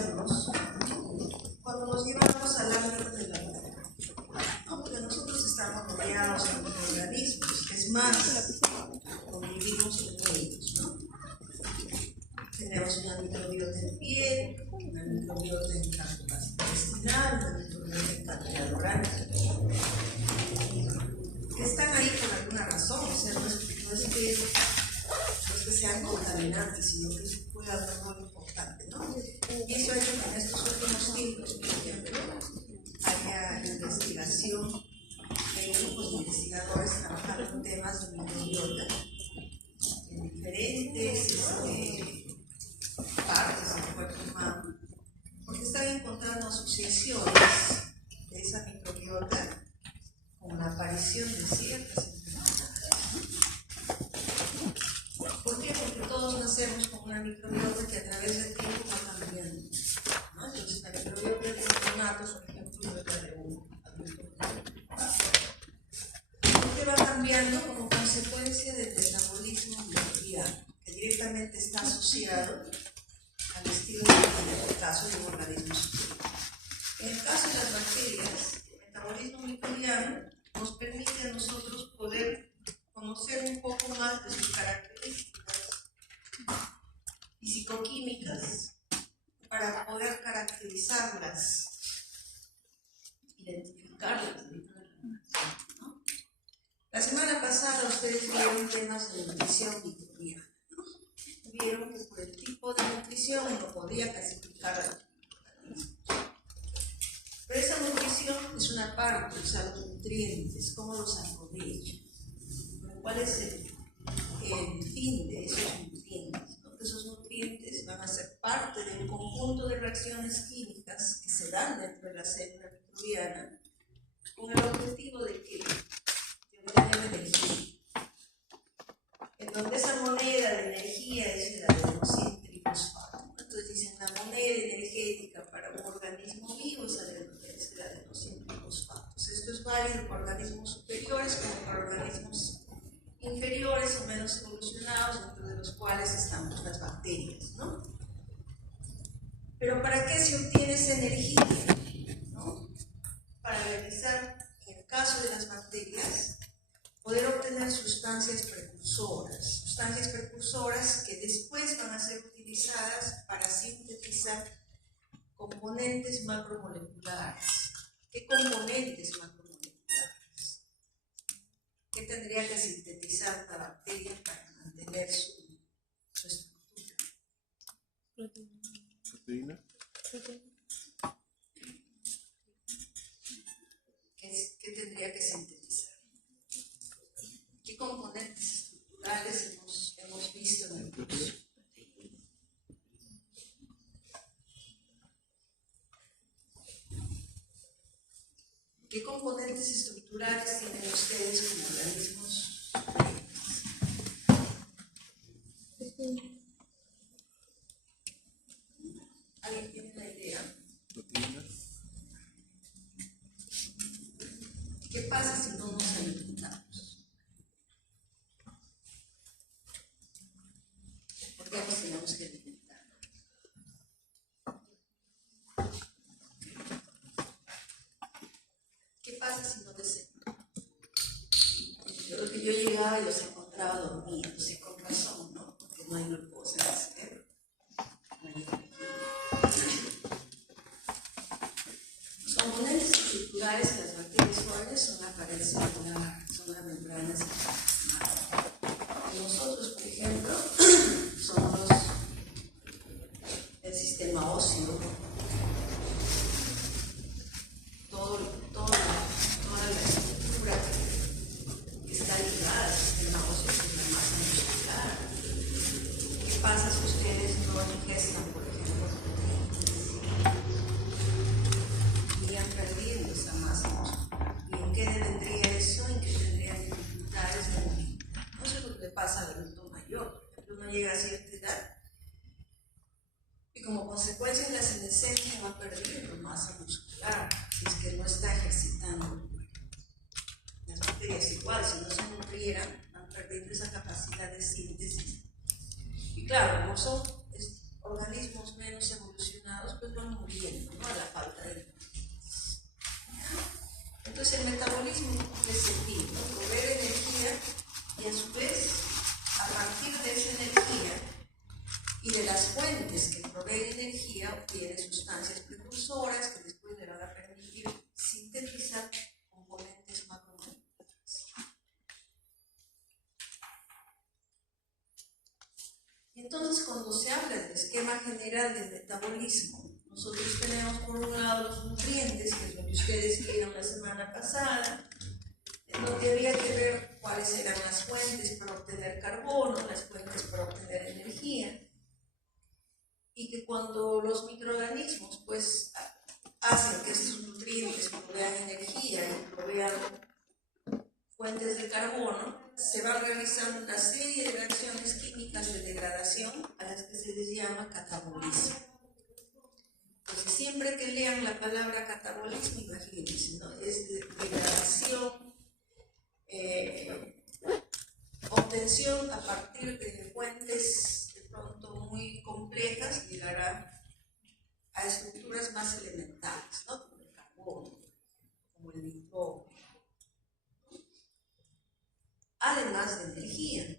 hacernos cuando nos llevamos al ámbito de la vida. No, porque nosotros estamos rodeados de microorganismos, es más, convivimos con ellos, ¿no? Tenemos una microbiota en piel, una microbiota en canto gastrointestinal, una microbiota en cavidad oral, que están ahí por alguna razón, o sea, no es que sean contaminantes, sino que puede haber un rol importante, ¿no? Y eso ha hecho que en estos últimos tiempos, por ejemplo, haya investigación, hay grupos de investigadores trabajando en temas de microbiota en diferentes partes del cuerpo humano, porque están encontrando asociaciones de esa microbiota con la aparición de ciertas enfermedades. ¿Por qué? Porque todos nacemos con una microbiota que a través del tiempo va cambiando, ¿no? Entonces la microbiota de neonatos, por ejemplo, es la de un adulto. ¿Por qué va cambiando? Como consecuencia del metabolismo microbiano, que directamente está asociado al estilo de vida, en el caso de un organismo superior. En el caso de las bacterias, el metabolismo microbiano nos permite a nosotros poder conocer un poco más de sus características fisicoquímicas para poder caracterizarlas, identificarlas, ¿no? La semana pasada ustedes vieron temas de nutrición microbiana. Vieron que por el tipo de nutrición uno podía clasificar a los organismos. Pero esa nutrición es una parte, o sea, los nutrientes, cómo los aprovecho. ¿Cuál es el fin de esos nutrientes? ¿No? Que esos nutrientes van a ser parte de un conjunto de reacciones químicas que se dan dentro de la célula microbiana con el objetivo de obtener energía. En donde esa moneda de energía es el adenosín trifosfato. Entonces dicen, la moneda energética para un organismo vivo es el adenosín trifosfato. Esto es válido para organismos superiores como para organismos inferiores o menos evolucionados, dentro de los cuales estamos las bacterias, ¿no? Pero ¿para qué se obtiene esa energía? ¿No? Para realizar, en el caso de las bacterias, poder obtener sustancias precursoras que después van a ser utilizadas para sintetizar componentes macromoleculares. ¿Qué componentes macromoleculares? ¿Qué tendría que sintetizar la bacteria para mantener su estructura? ¿Proteína? ¿Qué tendría que sintetizar? ¿Qué componentes estructurales hemos visto en el curso? ¿Qué componentes estructurales tienen ustedes como organismos? ¿Alguien tiene una idea? ¿Proteína? ¿Qué pasa si no nos alimentamos? ¿Por qué nos tenemos que alimentar? ¿Qué pasa si no desayunamos? Yo llegaba y los encontraba dormidos, y con razón, ¿no? Porque no hay glucosa en el cerebro. Los componentes estructurales de las bacterias jóvenes son la pared celular, son las membranas intestinales. Nosotros, por ejemplo, somos el sistema óseo, toda la estructura que está ligada al sistema óseo, que es la masa muscular. ¿Qué pasa si ustedes no ingestan, por ejemplo, proteínas? Irían perdiendo esa masa muscular. ¿Y en qué devendría eso? ¿En qué tendrían dificultades de movimiento? No sé lo que le pasa al adulto mayor. Uno llega a cierta edad y como consecuencia de la senescencia va perdiendo masa muscular si es que no está ejercitando el cuerpo. Las bacterias igual, si no se nutrieran, van perdiendo esa capacidad de síntesis. Y claro, como son organismos menos evolucionados, pues Entonces el metabolismo es el fin, ¿no? Proveer energía y a su vez, a partir de esa energía y de las fuentes que proveen energía, obtiene sustancias precursoras que después le van a permitir sintetizar componentes macromoleculares. Entonces, cuando se habla del esquema general del metabolismo, nosotros tenemos por un lado los nutrientes, que es lo que ustedes vieron la semana pasada, en donde había que ver cuáles eran las fuentes para obtener carbono, las fuentes para obtener energía, y que cuando los microorganismos pues hacen que estos nutrientes provean energía y provean fuentes de carbono, se va realizando una serie de reacciones químicas de degradación a las que se les llama catabolismo. Entonces, siempre que lean la palabra catabolismo, imagínense, ¿no? Es de degradación, obtención a partir de fuentes de pronto muy complejas, llegará a estructuras más elementales, ¿no? Como el carbono, como el nitrógeno. Además de energía.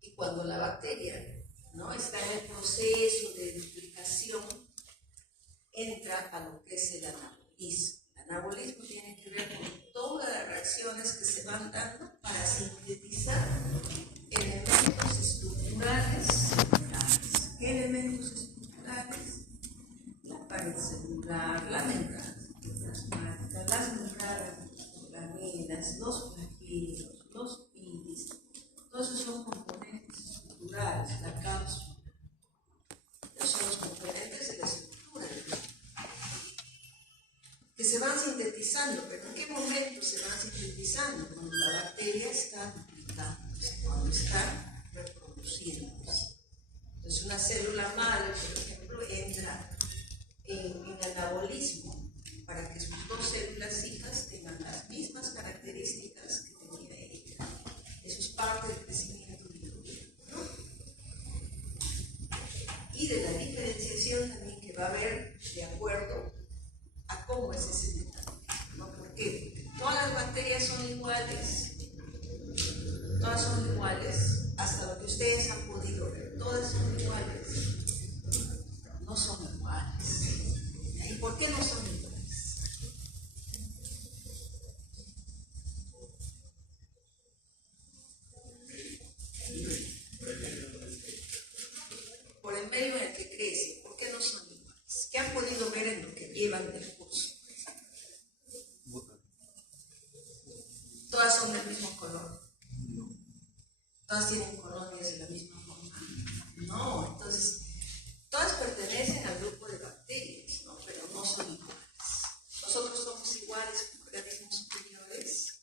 Y cuando la bacteria, ¿no?, está en el proceso de duplicación, entra a lo que es el anabolismo. El anabolismo tiene que ver con todas las reacciones que se van dando para sintetizar elementos estructurales. ¿Qué elementos estructurales? La pared celular, la membrana plasmática, las membranas laminas, los flagelos, los pines, todos esos son componentes estructurales, la cápsula. Esos son los componentes de la estructura que se van sintetizando. ¿Pero en qué momento se van sintetizando? Cuando la bacteria está duplicándose, cuando está reproduciéndose. Entonces una célula madre, por ejemplo, entra en anabolismo para que sus dos células hijas tengan las mismas características que tenía ella. Eso es parte del crecimiento biológico, ¿no? Y de la diferenciación también que va a haber de acuerdo a cómo es ese metabolismo, ¿no? Porque todas las bacterias son iguales, hasta lo que ustedes han podido ver, todas son iguales, no son iguales. ¿Y por qué no son iguales? Por el medio en el que crecen, ¿por qué no son iguales? ¿Qué han podido ver en lo que llevan del curso? Todas son del mismo color. Todas tienen colonias de la misma forma. No, entonces, todas pertenecen al grupo de bacterias, ¿no? Pero no son iguales. Nosotros somos iguales con organismos superiores.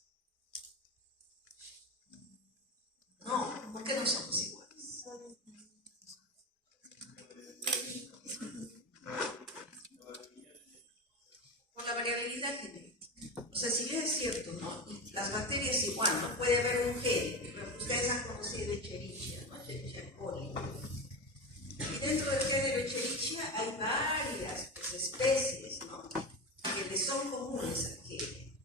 No, ¿por qué no somos iguales? Por la variabilidad genética. O sea, si bien es cierto, ¿no? Y las bacterias igual, ¿no? Puede haber un gen. Ustedes han conocido Escherichia, ¿no? Escherichia coli. Y dentro del género Escherichia hay varias especies, ¿no?, que les son comunes al gen.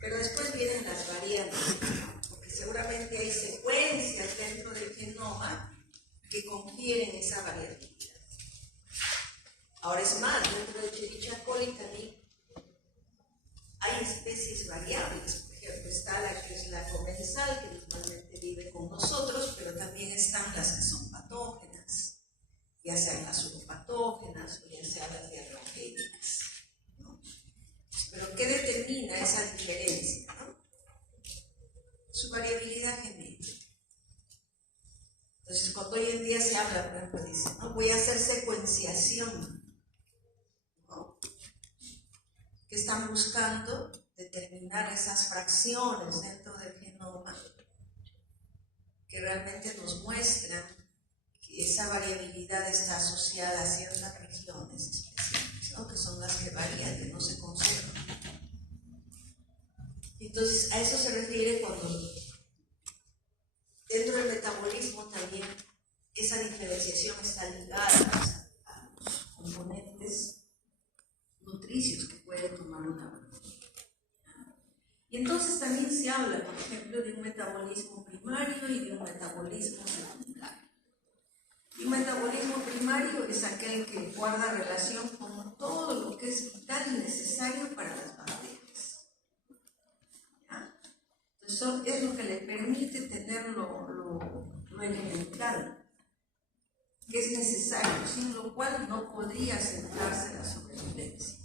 Pero después vienen las variantes, porque seguramente hay secuencias dentro del genoma que confieren esa variabilidad. Ahora es más, dentro de Escherichia coli también hay especies variables. Por ejemplo, está la que es la comensal, que normalmente vive con nosotros, pero también están las que son patógenas, ya sean las uropatógenas o ya sean las diarreogénicas, ¿no? Pero ¿qué determina esa diferencia, ¿no? Su variabilidad genética. Entonces, cuando hoy en día se habla, por ejemplo, dice, ¿no?, voy a hacer secuenciación, ¿no?, que están buscando determinar esas fracciones dentro del genoma que realmente nos muestran que esa variabilidad está asociada a ciertas regiones específicas, ¿no?, que son las que varían, que no se conservan. Entonces, a eso se refiere cuando dentro del metabolismo también esa diferenciación está ligada a los componentes nutricios que puede tomar una bacteria. Y entonces también se habla, por ejemplo, de un metabolismo primario y de un metabolismo secundario. Y un metabolismo primario es aquel que guarda relación con todo lo que es vital y necesario para las bacterias. ¿Ya? Entonces, eso es lo que le permite tener lo elemental, que es necesario, sin lo cual no podría centrarse la sobrevivencia.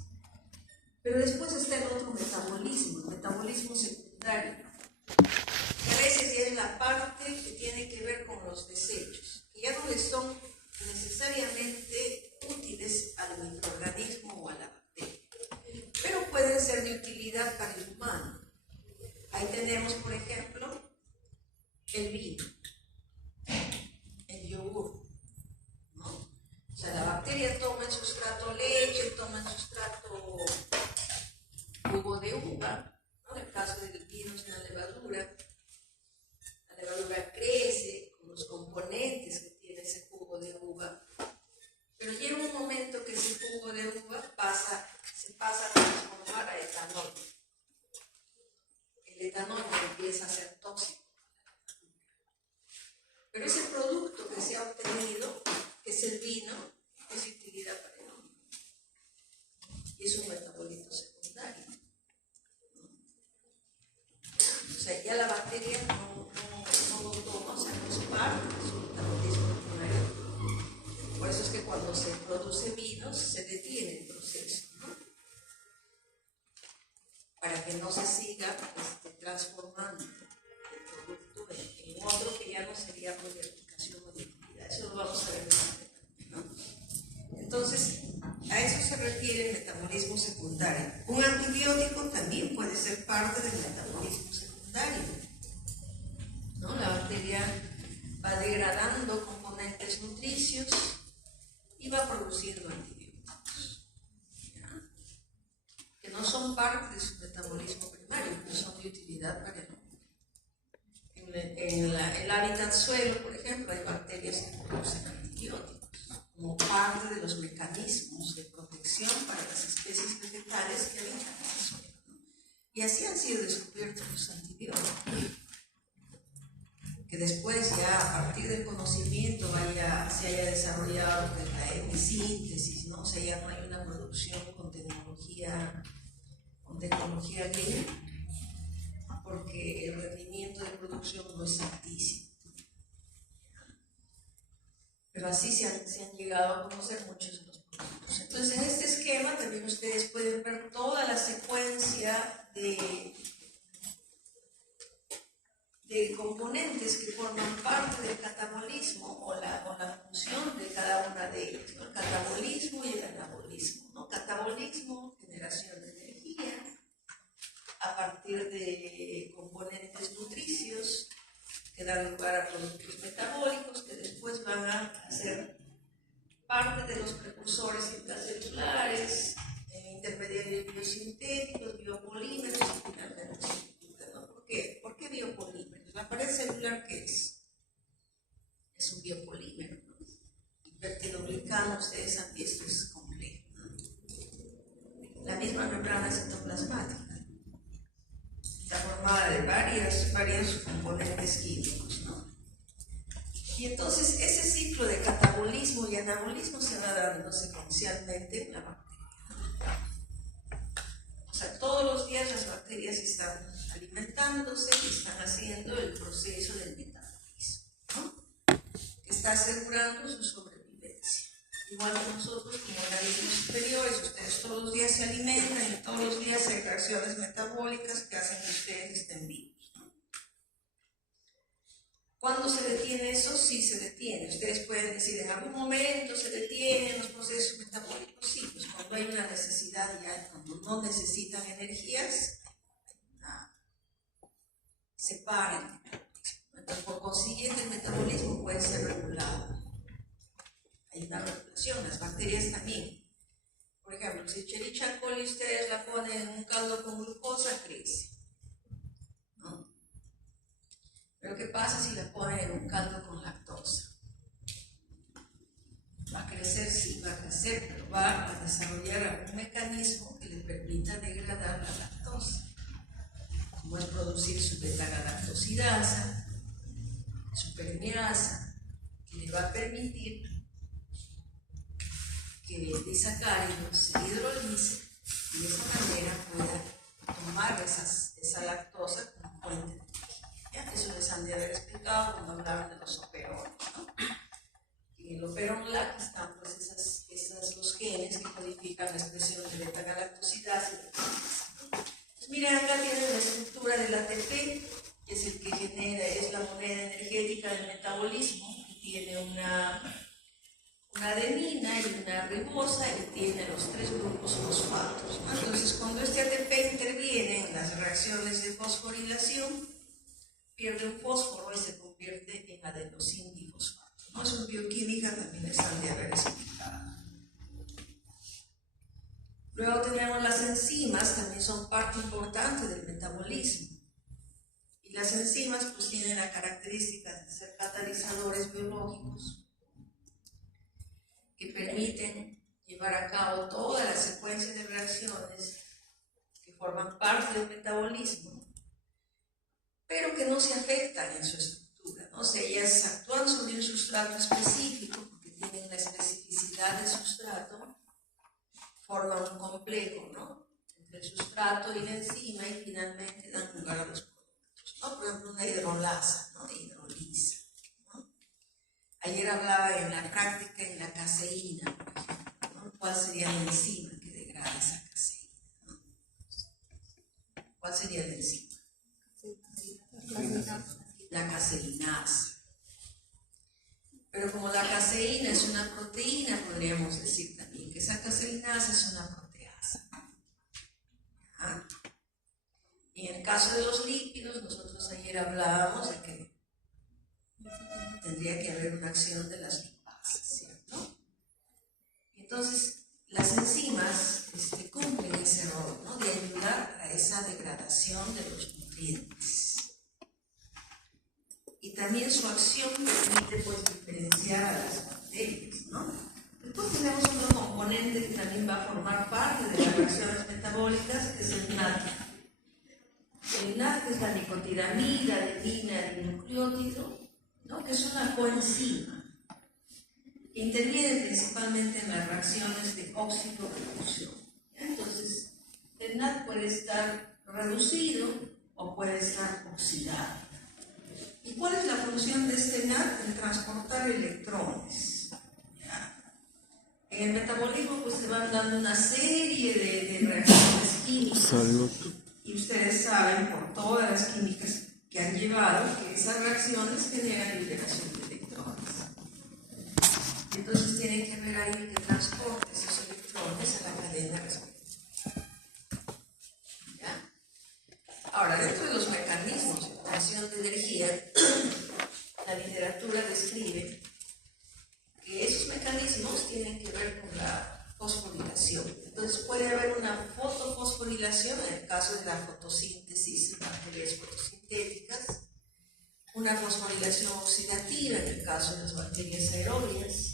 Pero después está el otro metabolismo, el metabolismo secundario, que a veces ya es la parte que tiene que ver con los desechos, que ya no le son necesariamente útiles al microorganismo o a la bacteria, pero pueden ser de utilidad para el humano. Ahí tenemos, por ejemplo, el vino, el yogur, ¿no? O sea, la bacteria toma en sustrato leche, toma en sustrato jugo de uva, ¿no? En el caso del vino es una levadura. La levadura crece con los componentes que tiene ese jugo de uva, pero llega un momento que ese jugo de uva se pasa a transformar a etanol. El etanol empieza a ser tóxico. Pero ese producto que se ha obtenido, que es el vino, es de utilidad para el hombre. Y es un metabolito secundario. O sea, ya la bacteria no lo toma, o sea, no es parte de su metabolismo primario. Por eso es que cuando se produce vinos, se detiene el proceso, ¿no? Para que no se siga transformando el producto en otro que ya no sería pues, de aplicación o de utilidad. Eso lo vamos a ver en ¿no? Entonces, a eso se refiere el metabolismo secundario. Un antibiótico también puede ser parte del metabolismo secundario, ¿no? La bacteria va degradando componentes nutricios y va produciendo antibióticos, ¿ya? Que no son parte de su metabolismo primario, pero son de utilidad para el hombre. En el hábitat suelo, por ejemplo, hay bacterias que producen antibióticos como parte de los mecanismos de protección para las especies vegetales que habitan en el suelo, ¿no? Y así han sido descubiertos los antibióticos, que después ya a partir del conocimiento se haya desarrollado la hemosíntesis, ¿no? O sea, ya no hay una producción con tecnología green, porque el rendimiento de producción no es altísimo. Pero así se han llegado a conocer muchos de los productos. Entonces, en este esquema también ustedes pueden ver toda la secuencia de componentes que forman parte del catabolismo o la función de cada una de ellas, ¿no? El catabolismo y el anabolismo, ¿no? Catabolismo, generación de energía a partir de componentes nutricios que dan lugar a productos metabólicos que después van a ser parte de los precursores intracelulares, intermediarios biosintéticos, biopolímeros y finalmente ¿no? ¿Por qué biopolímeros? La pared celular, ¿qué es? Es un biopolímero, ¿no? El peptidoglicano, ustedes han visto, es complejo, ¿no? La misma membrana citoplasmática está formada de varios componentes químicos, ¿no? Y entonces ese ciclo de catabolismo y anabolismo se va dando secuencialmente en la bacteria. O sea, todos los días las bacterias están alimentándose y están haciendo el proceso del metabolismo, ¿no? Que está asegurando su sobrevivencia. Igual que nosotros como organismos superiores, ustedes todos los días se alimentan y todos los días hay reacciones metabólicas que hacen que ustedes estén vivos, ¿no? ¿Cuándo se detiene eso? Sí se detiene. Ustedes pueden decir, en algún momento se detienen los procesos metabólicos. Sí, pues cuando hay una necesidad ya, cuando no necesitan energías, se para el metabolismo. Entonces, por consiguiente, el metabolismo puede ser regulado. Hay una regulación, las bacterias también. Por ejemplo, si Escherichia coli ustedes la ponen en un caldo con glucosa, crece, ¿no? Pero ¿qué pasa si la ponen en un caldo con lactosa? Va a crecer, sí, va a crecer, pero va a desarrollar algún mecanismo que le permita degradar la lactosa. como es producir su beta-galactosidasa, su permeasa, que le va a permitir que el disacárido se hidrolice y de esa manera pueda tomar esa lactosa como fuente de energía. Eso les han de haber explicado cuando hablaban de los operones, ¿no? Y en el operón LAC están pues los genes que codifican la expresión de beta-galactosidasa y de permeasa. Pues miren, acá tienen la estructura del ATP, que es el que genera, es la moneda energética del metabolismo, que tiene una adenina y una ribosa y tiene los 3 grupos fosfatos, ¿no? Entonces, cuando este ATP interviene en las reacciones de fosforilación, pierde un fósforo y se convierte en adenosín difosfato, ¿no? Eso en bioquímica también están de haber explicado. Luego tenemos las enzimas, también son parte importante del metabolismo. Y las enzimas pues tienen la característica de ser catalizadores biológicos que permiten llevar a cabo toda la secuencia de reacciones que forman parte del metabolismo, pero que no se afectan en su estructura, ¿no? O sea, ellas actúan sobre un sustrato específico porque tienen la especificidad del sustrato, forman un complejo, ¿no?, entre el sustrato y la enzima y finalmente dan lugar a los productos, ¿no? Por ejemplo, una hidrolasa, ¿no?, hidroliza. Ayer hablaba en la práctica en la caseína, por ejemplo, ¿no? ¿Cuál sería la enzima que degrada esa caseína, ¿no? ¿Cuál sería la enzima? La caseinasa. Pero como la caseína es una proteína, podríamos decir también que esa caseinasa es una proteasa. ¿Ah? Y en el caso de los lípidos, nosotros ayer hablábamos de que tendría que haber una acción de las lipasas, ¿cierto? Entonces, las enzimas cumplen ese rol, ¿no?, de ayudar a esa degradación de los nutrientes. Y también su acción permite pues diferenciar a las bacterias, ¿no? Después tenemos otro componente que también va a formar parte de las reacciones metabólicas, que es el NAD. El NAD es la nicotilamida, adenina, dinucleótido, ¿no?, que es una coenzima que interviene principalmente en las reacciones de oxidorreducción. Entonces, el NAD puede estar reducido o puede estar oxidado. ¿Y cuál es la función de este NAD? En transportar electrones. ¿Ya? En el metabolismo pues se van dando una serie de reacciones químicas. Salud. Y ustedes saben por todas las químicas que han llevado que esas reacciones generan liberación de electrones. Entonces tienen que ver ahí que transporte esos electrones a la cadena respectiva. ¿Ya? Ahora, dentro de los mecanismos de obtención de energía, la literatura describe que esos mecanismos tienen que ver con la fosforilación. Entonces puede haber una fotofosforilación en el caso de la fotosíntesis en bacterias fotosintéticas, una fosforilación oxidativa en el caso de las bacterias aerobias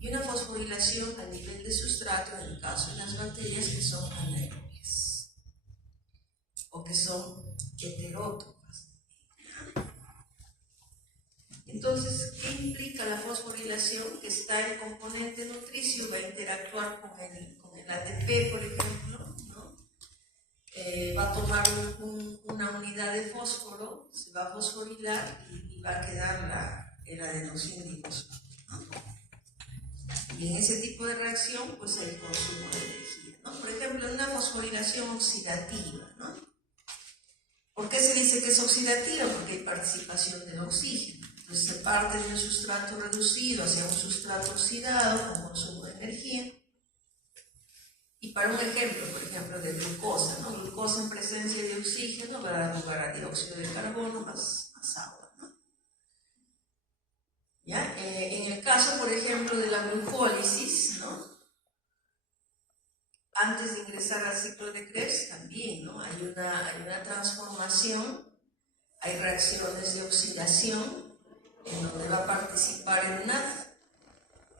y una fosforilación a nivel de sustrato en el caso de las bacterias que son anaerobias o que son heterótrofas. Entonces, ¿qué implica la fosforilación? Que está el componente nutricio, va a interactuar con el ATP, por ejemplo, ¿no? Va a tomar una unidad de fósforo, se va a fosforilar y va a quedar el adenosín difosfato, ¿no? Y en ese tipo de reacción, pues hay consumo de energía, ¿no? Por ejemplo, en una fosforilación oxidativa, ¿no? ¿Por qué se dice que es oxidativa? Porque hay participación del oxígeno. Entonces se parte de un sustrato reducido hacia un sustrato oxidado con consumo de energía. Y para un ejemplo, por ejemplo, de glucosa, ¿no? Glucosa en presencia de oxígeno va a dar lugar a dióxido de carbono más agua, ¿no? ¿Ya? En el caso, por ejemplo, de la glucólisis, ¿no?, antes de ingresar al ciclo de Krebs también, ¿no?, hay una transformación, hay reacciones de oxidación en donde va a participar el NAD,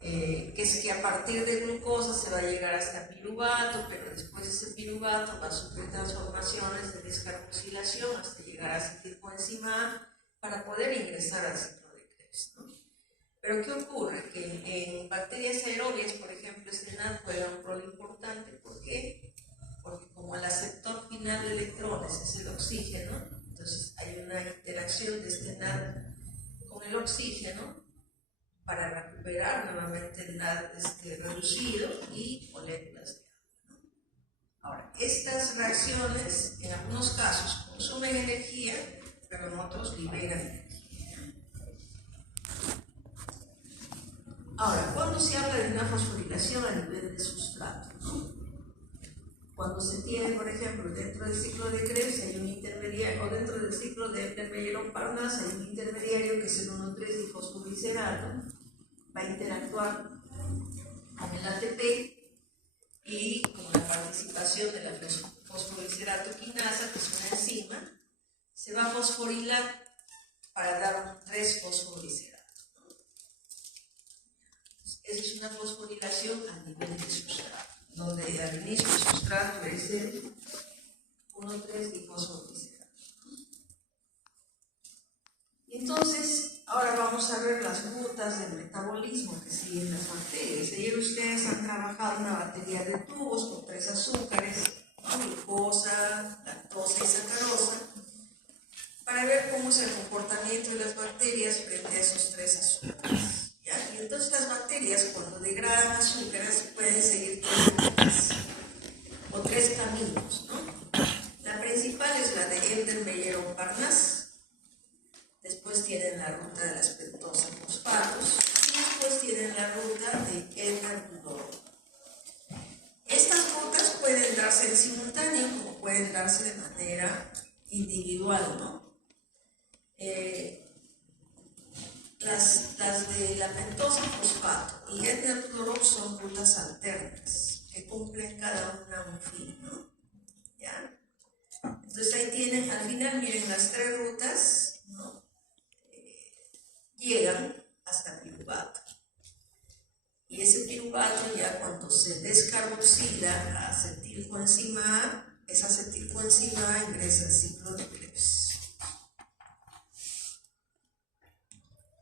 que es que a partir de glucosa se va va a llegar hasta piruvato, pero después ese piruvato va a sufrir transformaciones de descarboxilación hasta llegar a acetilcoenzima para poder ingresar al ciclo de Krebs, ¿no? Pero ¿qué ocurre? Que en bacterias aerobias, por ejemplo, este NAD juega un rol importante. ¿Por qué? Porque como el aceptor final de electrones es el oxígeno, entonces hay una interacción de este NAD con el oxígeno para recuperar nuevamente el NAD reducido y moléculas de agua, ¿no? Ahora, estas reacciones en algunos casos consumen energía, pero en otros liberan energía. Ahora, ¿cuándo se habla de una fosforilación a nivel de sustrato, ¿no? Cuando se tiene, por ejemplo, dentro del ciclo de Krebs hay un intermediario, o dentro del ciclo de Epstein-Barr hay un intermediario que es el 1,3-difosfoglicerato, va a interactuar con el ATP y con la participación de la fosfogliceratoquinasa, que es una enzima, se va a fosforilar para dar un 3-fosfoglicerato. Esa es una fosforilación a nivel de sustrato, donde al inicio el sustrato es el 1,3-difosfoglicerato. Y entonces, ahora vamos a ver las rutas del metabolismo que siguen las bacterias. Ayer ustedes han trabajado una batería de tubos con 3 azúcares, glucosa, lactosa y sacarosa, para ver cómo es el comportamiento de las bacterias frente a esos 3 azúcares. ¿Ya? Y entonces las bacterias, cuando degradan azúcares, pueden seguir 3 rutas o 3 caminos, ¿no? La principal es la de Erdős-Melléren-Parnasse. Después tienen la ruta de las pentosa-fosfatos y después tienen la ruta de Erdős-Rudolph. Estas rutas pueden darse en simultáneo como pueden darse de manera individual, ¿no? Las de la pentosa-fosfato y Erdős-Rudolph son rutas alternas que cumplen cada una un fin, ¿no? ¿Ya? Entonces ahí tienen, al final miren las 3 rutas, ¿no? Llegan hasta piruvato. Y ese piruvato ya cuando se descarboxila a acetilcoenzima A, esa acetilcoenzima A ingresa al ciclo de Krebs.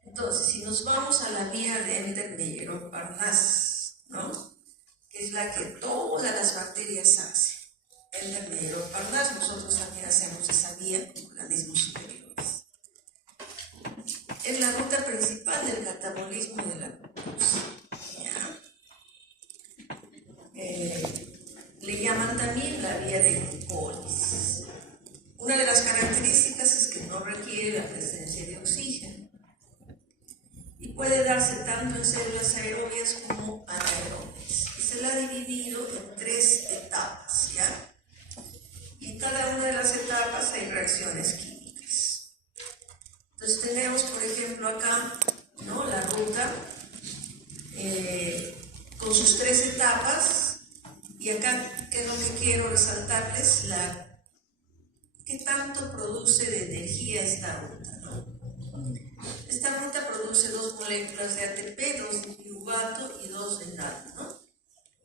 Entonces, si nos vamos a la vía de Erdős-Melléren-Parnasse, ¿no? Que es la que todas las bacterias hacen. Erdős-Melléren-Parnasse, nosotros también hacemos esa vía con organismos superiores. Es la ruta principal del catabolismo de la glucosa. Le llaman también la vía de glucólisis. Una de las características es que no requiere la presencia de oxígeno y puede darse tanto en células aerobias como anaerobias. Y se la ha dividido en 3 etapas, ¿ya? Y en cada una de las etapas hay reacciones químicas. Entonces tenemos, por ejemplo, acá, ¿no? La ruta con sus 3 etapas, y acá, ¿qué es lo que quiero resaltarles? ¿Qué tanto produce de energía esta ruta, ¿no? Esta ruta produce 2 moléculas de ATP, 2 de piruvato y 2 de NAD, ¿no?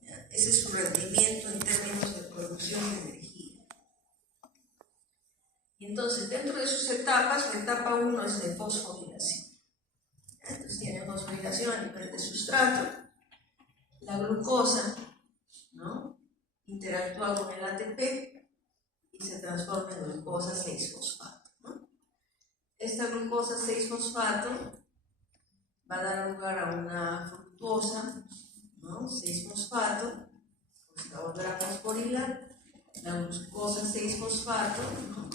¿Ya? Ese es su rendimiento en términos de producción de energía. Y entonces, dentro de sus etapas, la etapa 1 es de fosforilación. Entonces, tiene fosforilación a nivel de sustrato. La glucosa, ¿no? Interactúa con el ATP y se transforma en glucosa 6-fosfato, ¿no? Esta glucosa 6-fosfato va a dar lugar a una fructosa, ¿no? 6-fosfato, pues la volverá a fosforilar. La glucosa 6-fosfato, ¿no?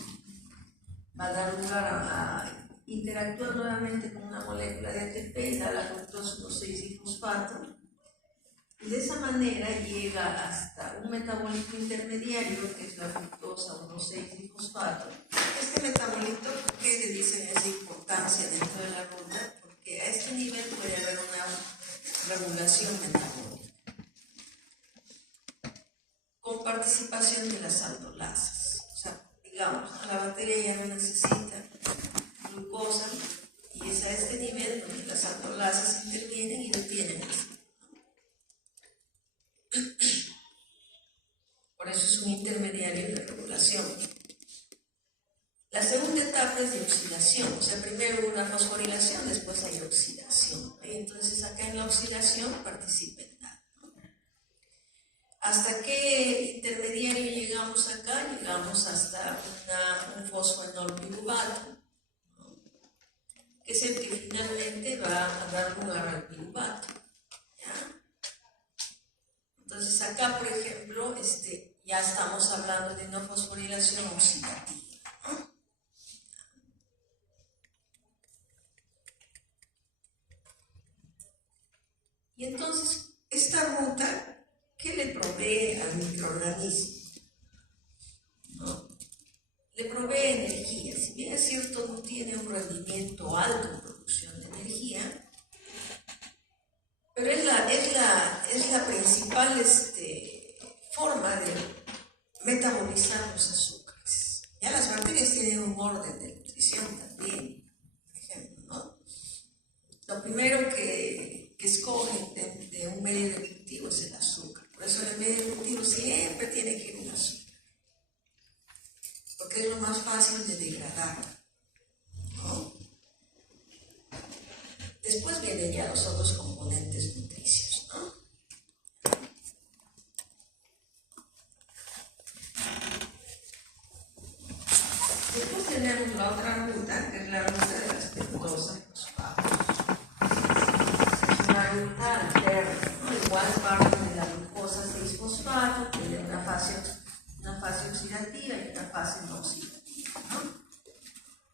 Va a dar lugar a interactuar nuevamente con una molécula de ATP y da la fructosa 1,6-difosfato. Y de esa manera llega hasta un metabolito intermediario, que es la fructosa 1,6-difosfato. Este metabolito, ¿por qué le dicen esa importancia dentro de la ruta? Porque a este nivel puede haber una regulación metabólica con participación de las aldolasas. O sea, digamos, la bacteria ya no necesita glucosa y es a este nivel donde las aldolasas intervienen y detienen el ciclo. Por eso es un intermediario de regulación. La segunda etapa es de oxidación, o sea, primero una fosforilación, después hay oxidación. Entonces acá en la oxidación participa el NAD. ¿Hasta qué intermediario llegamos acá? Llegamos hasta un fosfoenol piruvato, que es el que finalmente va a dar lugar al piruvato. ¿Ya? Entonces acá, por ejemplo, ya estamos hablando de una fosforilación oxidativa. Y entonces, esta ruta, ¿qué le provee al microorganismo? ¿No? Le provee energía. Si bien es cierto, no tiene un rendimiento alto en producción de energía, pero es la principal forma de metabolizar los azúcares. Ya las bacterias tienen un orden de nutrición también, por ejemplo, ¿no? Lo primero que escogen de un medio de cultivo es el azúcar. Por eso en el medio de cultivo siempre tiene que ir un azúcar, porque es lo más fácil de degradar, ¿no? Después vienen ya los otros componentes nutricios, ¿no? Después tenemos la otra ruta, que es la ruta de las pentosas fosfatos. Es una ruta alterna, ¿no? Igual parte de la glucosa 6-fosfato, tiene una fase oxidativa y una fase no oxidativa, ¿no?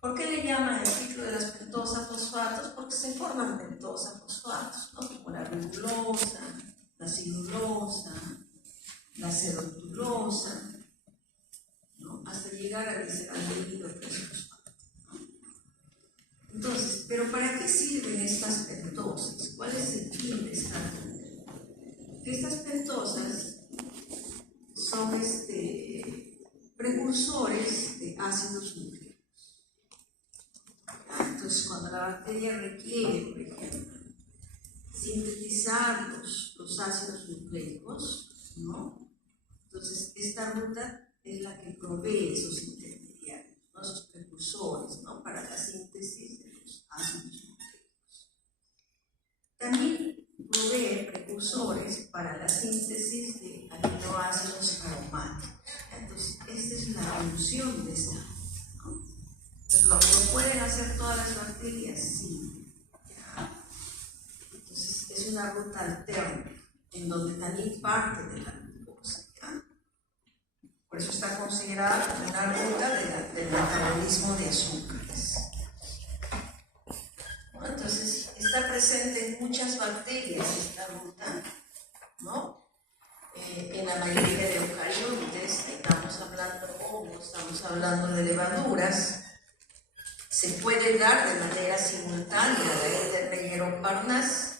¿Por qué le llaman el ciclo de las pentosas fosfatos? Porque se forman pentosas fosfatos, ¿no? Como la ribulosa, la silulosa, la cerotulosa, ¿no? Hasta llegar al gliceraldehído 3-fosfato, ¿no? Entonces, ¿pero para qué sirven estas pentosas? ¿Cuál es el fin de esta ruta? Estas pentosas son precursores de ácidos nucleicos. Entonces, cuando la bacteria requiere, por ejemplo, sintetizar los ácidos nucleicos, ¿no? Entonces, esta ruta es la que provee esos intermediarios, ¿no? Esos precursores, ¿no? Para la síntesis de los ácidos nucleicos. También provee precursores para la síntesis de aminoácidos aromáticos. Entonces, esta es la función de esta ruta, ¿no? Entonces, ¿lo pueden hacer todas las bacterias? Sí. ¿Ya? Entonces, es una ruta alterna, en donde también parte de la glucosa. ¿Ya? Por eso está considerada como una ruta del metabolismo de azúcares. Bueno, entonces, está presente en muchas bacterias esta ruta, ¿no? En la mayoría de eucariotes, estamos hablando de hongos, estamos hablando de levaduras. Se puede dar de manera simultánea la Ender-Meyer-Parnas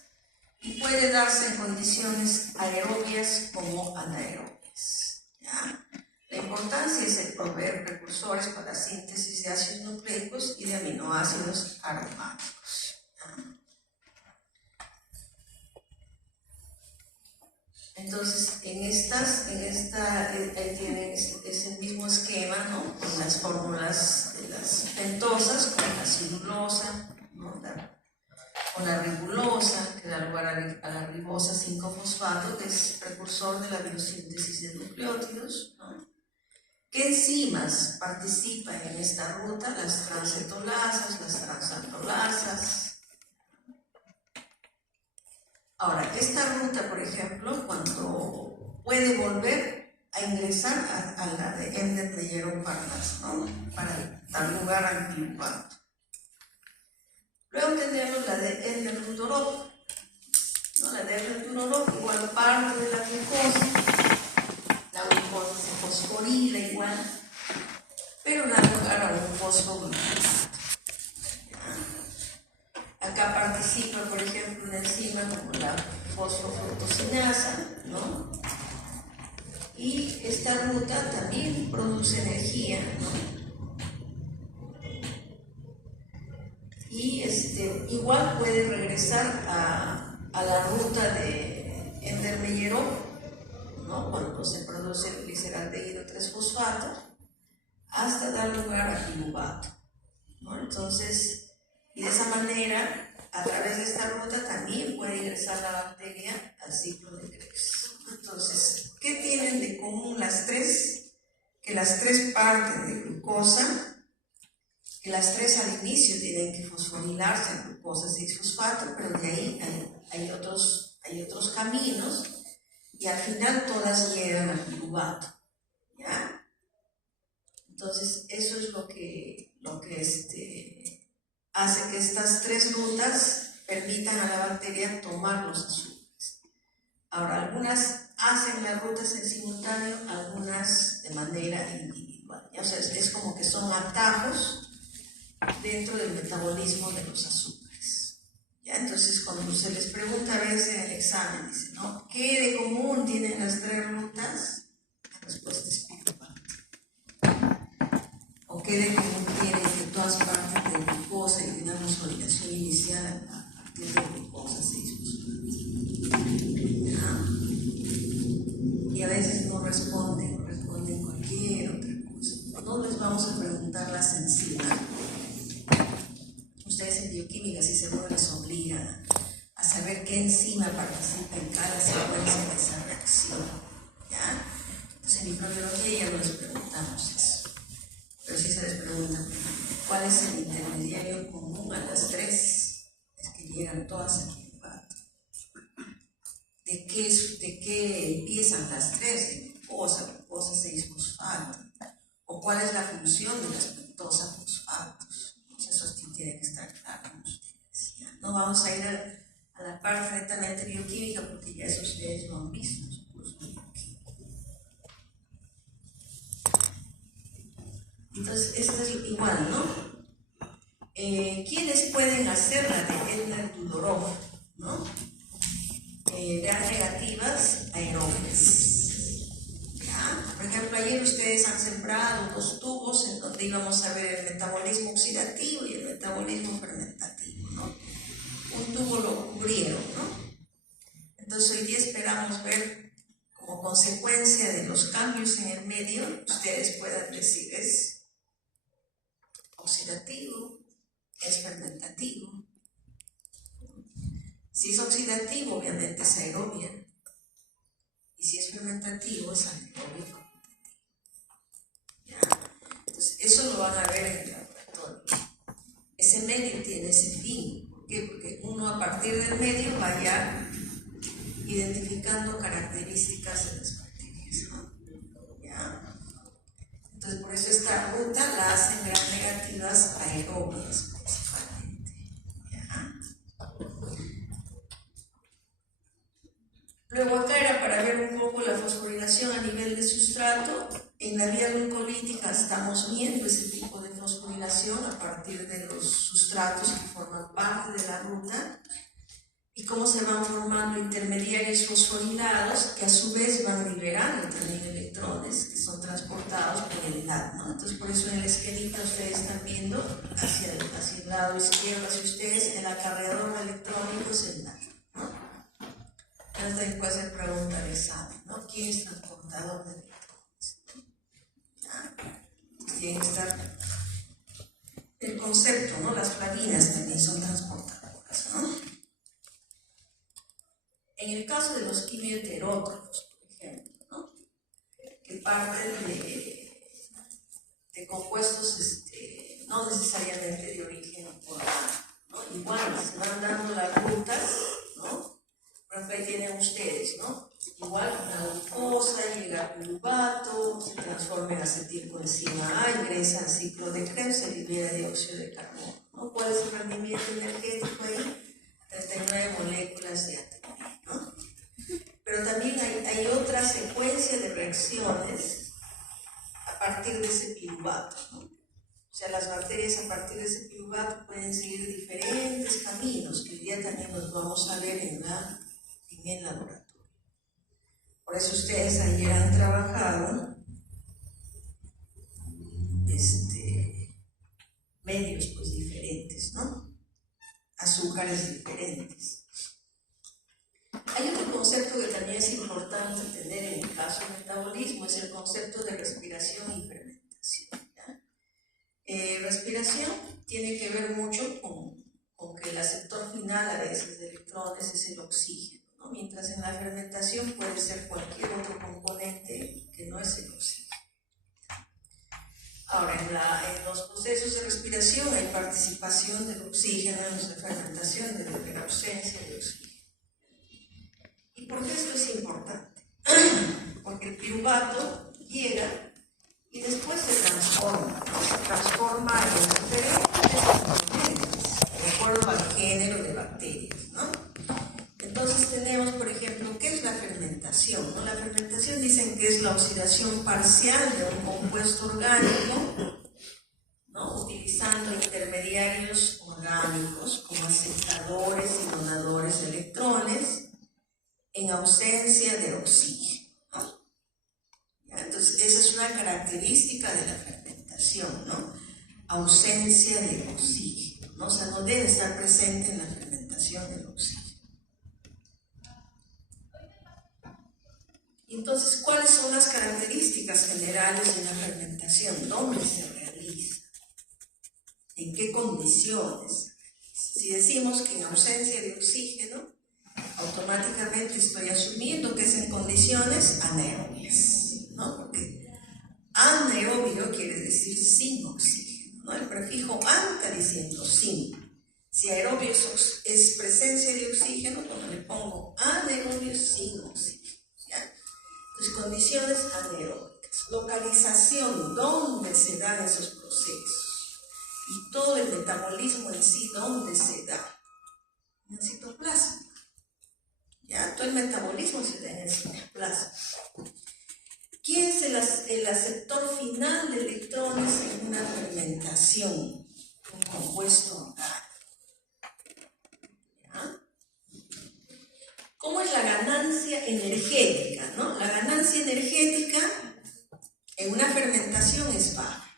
y puede darse en condiciones aerobias como anaerobias. ¿Ya? La importancia es el proveer precursores para la síntesis de ácidos nucleicos y de aminoácidos aromáticos. ¿Ya? Entonces, ahí tienen ese mismo esquema, ¿no? Con las fórmulas de las pentosas, con la silulosa, ¿no? Con la ribulosa, que da lugar a la ribosa 5-fosfato, que es precursor de la biosíntesis de nucleótidos, ¿no? ¿Qué enzimas participan en esta ruta? Las transcetolasas, las transaldolasas. Ahora, esta ruta, por ejemplo, cuando puede volver a ingresar a la de Ender-Meyer-Parnas, ¿no? Para dar lugar al piruvato. Luego tenemos la de Ender-Rudorov, ¿no? La de Ender-Rudorov igual parte de la glucosa se fosforila igual, pero da lugar a un fosfoglucosato. Acá participa, por ejemplo, una enzima como la fosfofructosinasa, ¿no? Y esta ruta también produce energía, ¿no? Y igual puede regresar a la ruta de Ender-Meyer, ¿no? Cuando se produce el gliceraldehído 3-fosfato, hasta dar lugar a piruvato, ¿no? Entonces, y de esa manera, a través de esta ruta también puede ingresar la bacteria al ciclo de Krebs. Entonces, ¿qué tienen de común las tres? Que las tres parten de glucosa, que las tres al inicio tienen que fosforilarse en glucosa 6-fosfato, pero de ahí hay otros caminos, y al final todas llegan al piruvato, ¿ya? Entonces, eso es lo que hace que estas tres rutas permitan a la bacteria tomar los azúcares. Ahora, algunas hacen las rutas en simultáneo, algunas de manera individual, ¿ya? O sea, es como que son atajos dentro del metabolismo de los azúcares, ¿ya? Entonces, cuando se les pregunta a veces en el examen, dicen, ¿no? ¿Qué de común tienen las tres rutas? La respuesta es piruvato. ¿O qué de común tienen que todas parten de glucosa y de una fosforilación inicial a partir de glucosa 6-fosfato? Y a veces no responden cualquier otra cosa. No les vamos a preguntar la sensibilidad. Ustedes en bioquímica, si seguro les obliga a saber qué enzima participa en cada secuencia de esa reacción, ¿ya? Entonces en microbiología ya no les preguntamos eso, pero sí se les pregunta cuál es el intermediario común a las tres, es que llegan todas al piruvato. ¿De qué empiezan las tres? De glucosa 6-fosfato. ¿O cuál es la función de las pentosa-fosfatos? Eso tiene que estar claro con ustedes, ¿ya? No vamos a ir a la parte netamente bioquímica porque ya eso ustedes lo han visto en su curso de bioquímica. Entonces, esto es igual, ¿no? ¿Quiénes pueden hacer la de Ehlers-Danlos, ¿no? Gram negativas aeróbias. Por ejemplo, ayer ustedes han sembrado 2 tubos en donde íbamos a ver el metabolismo oxidativo y el metabolismo fermentativo, ¿no? Un tubo lo cubrieron, ¿no? Entonces hoy día esperamos ver, como consecuencia de los cambios en el medio, ustedes puedan decir es oxidativo, es fermentativo. Si es oxidativo, obviamente es aerobia. Y si es fermentativo, es anaerobio fermentativo. ¿Ya? Entonces, eso lo van a ver en el laboratorio. Ese medio tiene ese fin. ¿Por qué? Porque uno a partir del medio vaya identificando características de las bacterias, ¿no? ¿Ya? Entonces, por eso esta ruta la hacen gram negativas aerobias principalmente. ¿Ya? Luego acá era para ver un poco la fosforilación a nivel de sustrato. En la vía glucolítica estamos viendo ese tipo de fosforilación a partir de los sustratos que forman parte de la ruta y cómo se van formando intermediarios fosforilados que a su vez van liberando también electrones que son transportados por el LAD, ¿no? Entonces por eso en el esquemita ustedes están viendo hacia el lado izquierdo, hacia ustedes, el acarreador electrónico es el LAD, ¿no? Entonces puede ser pregunta de examen, ¿no? ¿Quién es transportador de electrones? Tiene que estar el concepto, ¿no? Las flavinas también son transportadoras, ¿no? En el caso de los quimioheterótrofos, por ejemplo, ¿no? Que parten de compuestos no necesariamente de origen orgánico, ¿no? Igual se van dando las rutas, ¿no? Por ejemplo, ahí tienen ustedes, ¿no? Igual la glucosa llega al piruvato, se transforma en acetilcoenzima A, ingresa al ciclo de Krebs, se libera dióxido de carbono, ¿no? ¿Cuál es el rendimiento energético ahí? 39 moléculas de ATP, ¿no? Pero también hay otra secuencia de reacciones a partir de ese piruvato, ¿no? O sea, las bacterias a partir de ese piruvato pueden seguir diferentes caminos que hoy día también los vamos a ver en el laboratorio. Por eso ustedes ayer han trabajado medios pues diferentes, ¿no? Azúcares diferentes. Hay otro concepto que también es importante tener en el caso su metabolismo es el concepto de respiración y fermentación. Respiración tiene que ver mucho con que el aceptor final a veces de electrones es el oxígeno, ¿no? Mientras en la fermentación puede ser cualquier otro componente que no es el oxígeno. Ahora, en los procesos de respiración hay participación del oxígeno, en los de fermentación debe haber ausencia de oxígeno. ¿Y por qué esto es importante? Porque el piruvato llega y después se transforma, ¿no? Se transforma en diferentes componentes, de acuerdo al género de bacterias, ¿no? Entonces tenemos, por ejemplo, ¿qué es la fermentación? ¿No? La fermentación dicen que es la oxidación parcial de un compuesto orgánico, ¿no? Utilizando intermediarios orgánicos como aceptadores y donadores de electrones en ausencia de oxígeno, ¿no? Entonces, esa es una característica de la fermentación, ¿no? Ausencia de oxígeno, ¿no? O sea, no debe estar presente en la fermentación el oxígeno. Entonces, ¿cuáles son las características generales de la fermentación? ¿Dónde se realiza? ¿En qué condiciones? Si decimos que en ausencia de oxígeno, automáticamente estoy asumiendo que es en condiciones anaerobias, ¿no? Porque anaerobio quiere decir sin oxígeno, ¿no? El prefijo an está diciendo sin. Si aerobio es presencia de oxígeno, cuando le pongo anaerobio sin oxígeno, ¿ya? Entonces, condiciones anaeróbicas. Localización, ¿dónde se dan esos procesos? Y todo el metabolismo en sí, ¿dónde se da? En el citoplasma. ¿Ya? Todo el metabolismo se da en el citoplasma. ¿Quién es el aceptor final de electrones en una fermentación? Un compuesto orgánico. ¿Ya? ¿Cómo es la ganancia energética, ¿no? La ganancia energética en una fermentación es baja.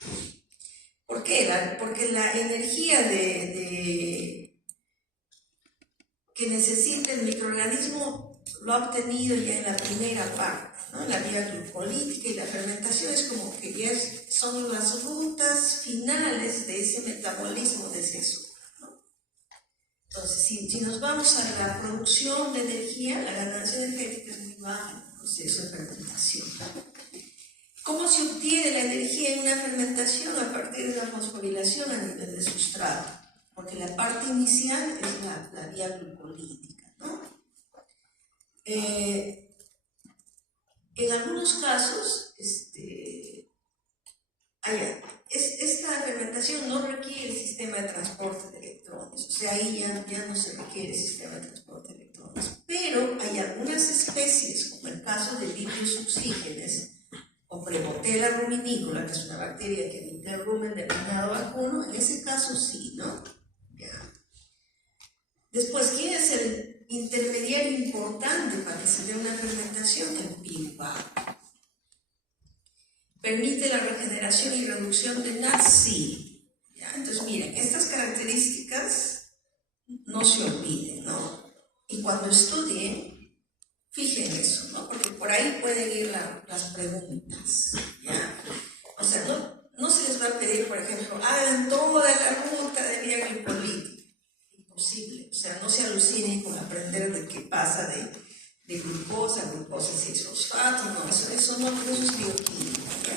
¿Por qué? Porque la energía que necesita el microorganismo lo ha obtenido ya en la primera parte, ¿no? La vía glucolítica, y la fermentación es como que ya son las rutas finales de ese metabolismo de ese azúcar, ¿no? Entonces, si nos vamos a la producción de energía, la ganancia energética es muy baja en el proceso de fermentación. ¿Cómo se obtiene la energía en una fermentación? A partir de la fosforilación a nivel de sustrato. Porque la parte inicial es la vía glucolítica, ¿no? En algunos casos, esta fermentación no requiere sistema de transporte de electrones, o sea, ahí ya no se requiere sistema de transporte de electrones. Pero hay algunas especies, como el caso de Lipius oxígenes, o Prevotella ruminícola, que es una bacteria que emite el rumen denominado vacuno, en ese caso sí, ¿no? Ya. Después, ¿quién es el intermediario importante para que se dé una fermentación? El piruvato. ¿Permite la regeneración y reducción de NAD? Sí. ¿Ya? Entonces, miren, estas características no se olviden, ¿no? Y cuando estudien, fijen eso, ¿no? Porque por ahí pueden ir las preguntas, ¿ya? O sea, no se les va a pedir, por ejemplo, hagan toda la ruta de vía glucolítica. Imposible. O sea, no se alucinen con aprender de qué pasa de glucosa 6-fosfato, no, eso es bioquímica, ¿ya?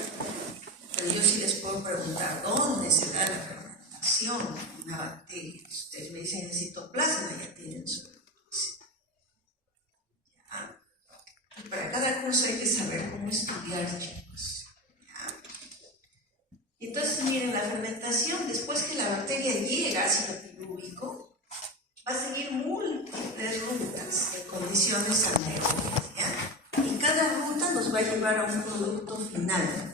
Pero yo sí les puedo preguntar dónde se da la fermentación de una bacteria. Ustedes me dicen en el citoplasma, ya tienen su producción. ¿Ya? Y para cada curso hay que saber cómo estudiar, chicos. Y entonces, miren, la fermentación, después que la bacteria llega al ácido pirúvico, va a seguir múltiples rutas de condiciones anaerobias, ¿ya? Y cada ruta nos va a llevar a un producto final.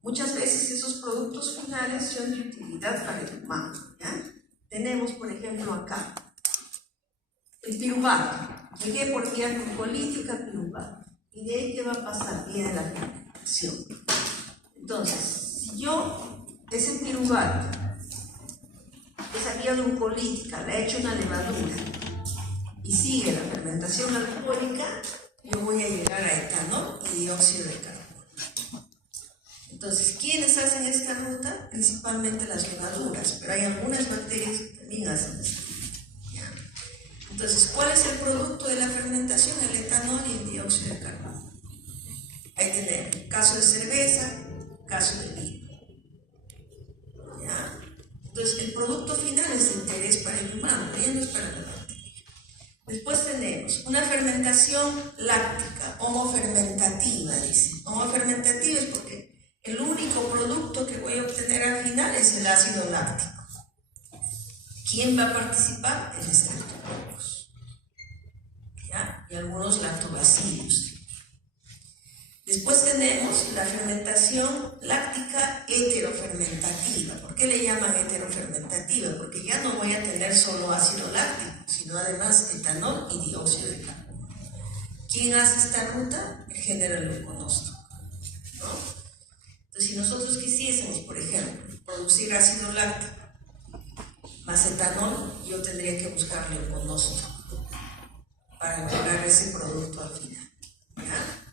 Muchas veces esos productos finales son de utilidad para el humano, ¿ya? Tenemos, por ejemplo, acá el piruvato. Llegué por vía glucolítica piruvato. ¿Y de ahí qué va a pasar? Viene la fermentación. Entonces, si yo, ese piruvato, esa vía glucolítica, la he hecho una levadura y sigue la fermentación alcohólica, yo voy a llegar a etanol dióxido de carbono. Entonces, ¿quiénes hacen esta ruta? Principalmente las levaduras, pero hay algunas bacterias que también hacen esta ruta. ¿Ya? Entonces, ¿cuál es el producto de la fermentación? El etanol y el dióxido de carbono. Ahí tenemos caso de cerveza, caso de vino. ¿Ya? Entonces, el producto final es de interés para el humano, ya no es para la bacteria. Después tenemos una fermentación láctica, homofermentativa, dice. Homofermentativa es porque el único producto que voy a obtener al final es el ácido láctico. ¿Quién va a participar? El estreptococcus. ¿Ya? Y algunos lactobacillus. Después tenemos la fermentación láctica heterofermentativa. ¿Por qué le llaman heterofermentativa? Porque ya no voy a tener solo ácido láctico, sino además etanol y dióxido de carbono. ¿Quién hace esta ruta? El género leuconóstoco, ¿no? Entonces, si nosotros quisiésemos, por ejemplo, producir ácido láctico más etanol, yo tendría que buscar leuconóstoco para lograr ese producto al final. ¿Ya?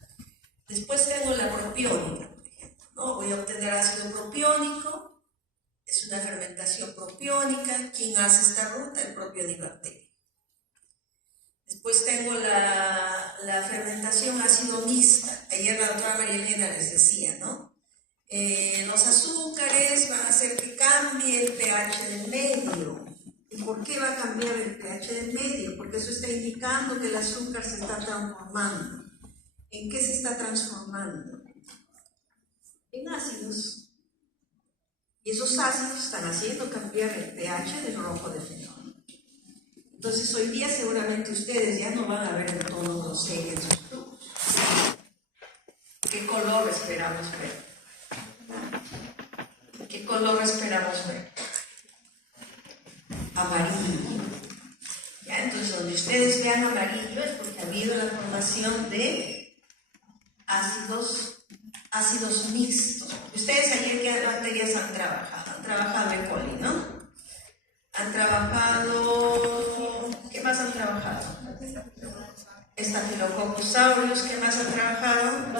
Después tengo la propiónica, por ejemplo, ¿no? Voy a obtener ácido propiónico, es una fermentación propiónica. ¿Quién hace esta ruta? El propionibacterio. Después tengo la fermentación ácido mixta. Ayer la doctora María Elena les decía, ¿no? Los azúcares van a hacer que cambie el pH del medio. ¿Y por qué va a cambiar el pH del medio? Porque eso está indicando que el azúcar se está transformando. ¿En qué se está transformando? En ácidos. Y esos ácidos están haciendo cambiar el pH del rojo de fenol. Entonces hoy día seguramente ustedes ya no van a ver el tono grosero en sus flujos. ¿Qué color esperamos ver? ¿Qué color esperamos ver? Amarillo. ¿Ya? Entonces donde ustedes vean amarillo es porque ha habido la formación de ácidos mixtos. Ustedes ayer qué materias han trabajado. Han trabajado E. coli, ¿no? Han trabajado... ¿Qué más han trabajado? Staphylococcus aureus. ¿Qué más han trabajado?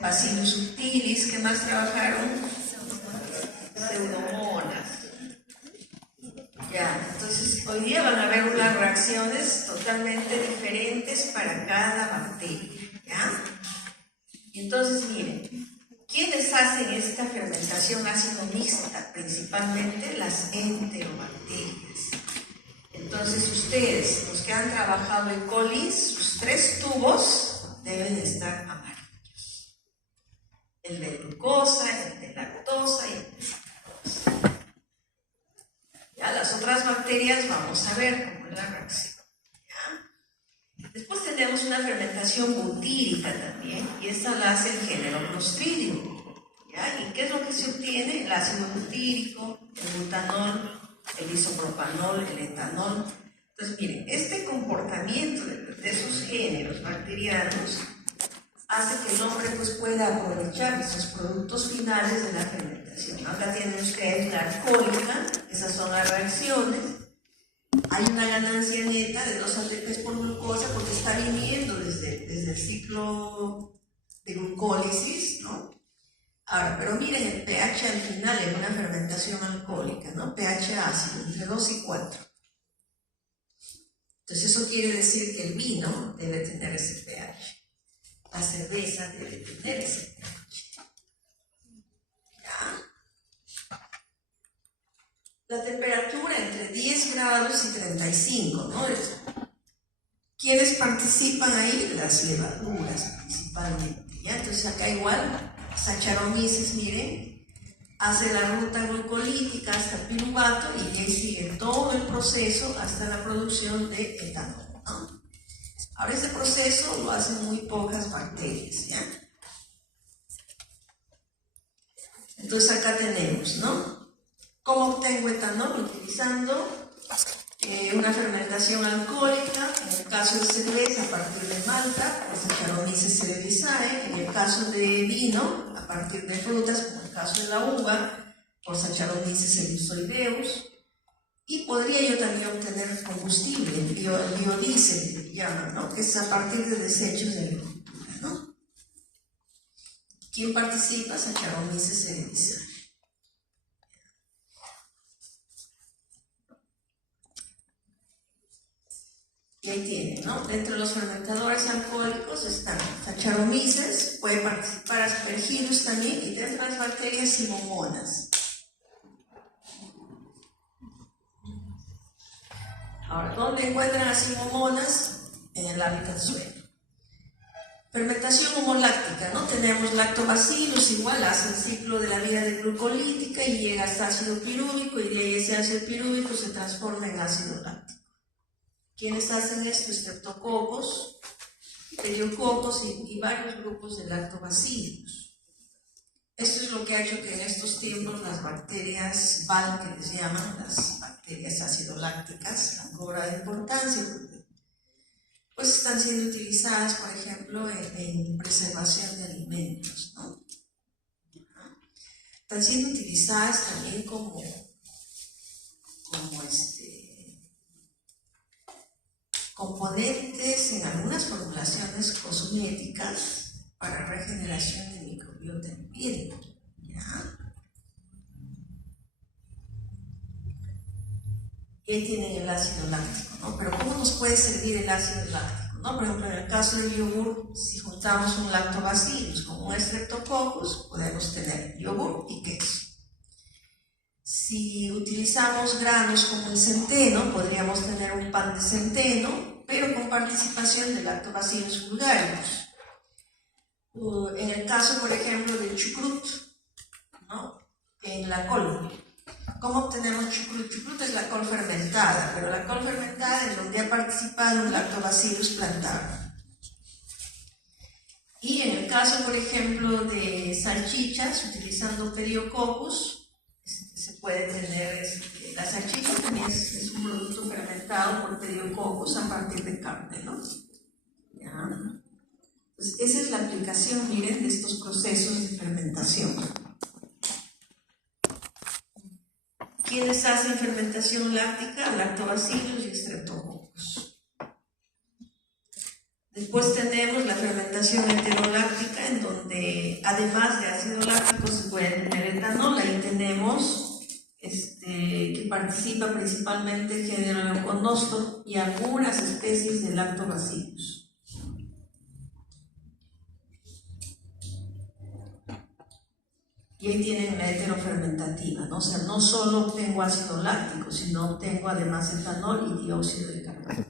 Bacillus subtilis. ¿Qué más trabajaron? Pseudomonas. Ya, entonces hoy día van a ver unas reacciones totalmente diferentes para cada bacteria. ¿Ya? Y entonces miren, ¿quiénes hacen esta fermentación ácido mixta? Principalmente las enterobacterias. Entonces ustedes, los que han trabajado en coli, sus 3 tubos deben estar amarillos. El de glucosa, el de lactosa y el de sacarosa. Ya las otras bacterias vamos a ver cómo es la reacción. Después tenemos una fermentación butírica también, y esta la hace el género Clostridium. ¿Ya? ¿Y qué es lo que se obtiene? El ácido butírico, el butanol, el isopropanol, el etanol. Entonces, miren, este comportamiento de esos géneros bacterianos hace que el hombre pues, pueda aprovechar esos productos finales de la fermentación. Acá tienen ustedes la alcohólica, esas son las reacciones. Hay una ganancia neta de 2 ATPs por glucosa porque está viniendo desde el ciclo de glucólisis, ¿no? Ahora, pero miren el pH al final en una fermentación alcohólica, ¿no? pH ácido, entre 2 y 4. Entonces eso quiere decir que el vino debe tener ese pH. La cerveza debe tener ese pH. ¿Ya? La temperatura entre 10 grados y 35, ¿no? ¿Quiénes participan ahí? Las levaduras principalmente, ¿ya? Entonces acá igual, Saccharomyces, miren, hace la ruta glucolítica hasta el piruvato y ahí sigue todo el proceso hasta la producción de etanol, ¿no? Ahora este proceso lo hacen muy pocas bacterias, ¿ya? Entonces acá tenemos, ¿no? ¿Cómo obtengo etanol? Utilizando una fermentación alcohólica, en el caso de cerveza a partir de malta, por Saccharomyces cerevisiae, en el caso de vino a partir de frutas, como el caso de la uva, por Saccharomyces elipsoideus, y podría yo también obtener combustible, el biodiesel, que llaman, ¿no? Que es a partir de desechos de agricultura, ¿no? ¿Quién participa? Saccharomyces cerevisiae. Y ahí tienen, ¿no? Dentro de los fermentadores alcohólicos están Saccharomyces, puede participar Aspergillus también, y dentro de las bacterias Pseudomonas. Ahora, ¿dónde encuentran a Pseudomonas? En el hábitat suelo. Fermentación homoláctica, ¿no? Tenemos lactobacillus, igual hace el ciclo de la vida de glucolítica y llega hasta ácido pirúvico, y de ahí ese ácido pirúvico se transforma en ácido láctico. ¿Quiénes hacen esto? Streptococcus, Pediococcus y varios grupos de lactobacillus. Esto es lo que ha hecho que en estos tiempos las bacterias BAL, que les llaman, las bacterias ácido-lácticas, han cobrado importancia, porque pues están siendo utilizadas, por ejemplo, en preservación de alimentos, ¿no? Están siendo utilizadas también como componentes en algunas formulaciones cosméticas para regeneración de microbiota en piel, ¿ya? Y ahí tienen el ácido láctico, ¿no? Pero ¿cómo nos puede servir el ácido láctico, ¿no? Por ejemplo, en el caso del yogur, si juntamos un lactobacillus con un streptococcus, podemos tener yogur y queso. Si utilizamos granos como el centeno, podríamos tener un pan de centeno, pero con participación de Lactobacillus vulgarius. En el caso, por ejemplo, del chucrut, ¿no? En la col. ¿Cómo obtenemos chucrut? Chucrut es la col fermentada, pero la col fermentada en donde ha participado un Lactobacillus plantar. Y en el caso, por ejemplo, de salchichas, utilizando Pediococcus, se puede tener, la salchicha también es un producto fermentado por Pediococcus a partir de carne, ¿no? ¿Ya? Pues esa es la aplicación, miren, de estos procesos de fermentación. ¿Quiénes hacen fermentación láctica? Lactobacillus y Streptococcus. Después tenemos la fermentación heteroláctica, en donde además de ácido láctico se puede tener etanol. Ahí tenemos que participa principalmente el género Leuconosto y algunas especies de Lactobacillus. Y ahí tienen la heterofermentativa, ¿no? O sea, no solo obtengo ácido láctico, sino obtengo además etanol y dióxido de carbono.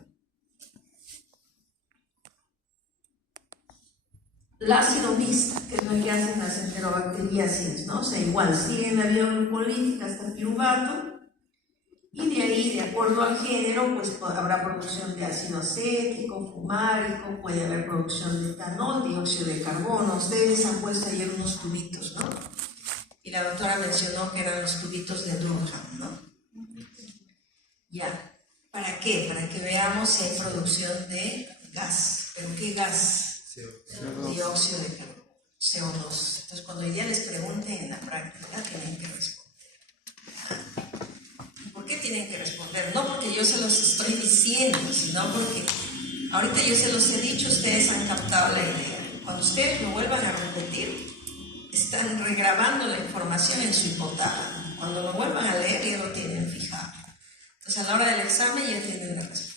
La ácido mixta, que es lo que hacen las enterobacteriaceae, ¿no? O sea, igual siguen la vía glucolítica hasta piruvato, y de ahí, de acuerdo al género, pues habrá producción de ácido acético, fumárico, puede haber producción de etanol, dióxido de carbono. Ustedes han puesto ayer unos tubitos, ¿no? Y la doctora mencionó que eran los tubitos de Durham, ¿no? Ya. ¿Para qué? Para que veamos si hay producción de gas. ¿Pero qué gas? Dióxido de carbono, CO2. Entonces, cuando ya les pregunten en la práctica, tienen que responder. ¿Por qué tienen que responder? No porque yo se los estoy diciendo, sino porque ahorita yo se los he dicho, ustedes han captado la idea. Cuando ustedes lo vuelvan a repetir, están regrabando la información en su hipotálamo. Cuando lo vuelvan a leer, ya lo tienen fijado. Entonces, a la hora del examen ya tienen la respuesta.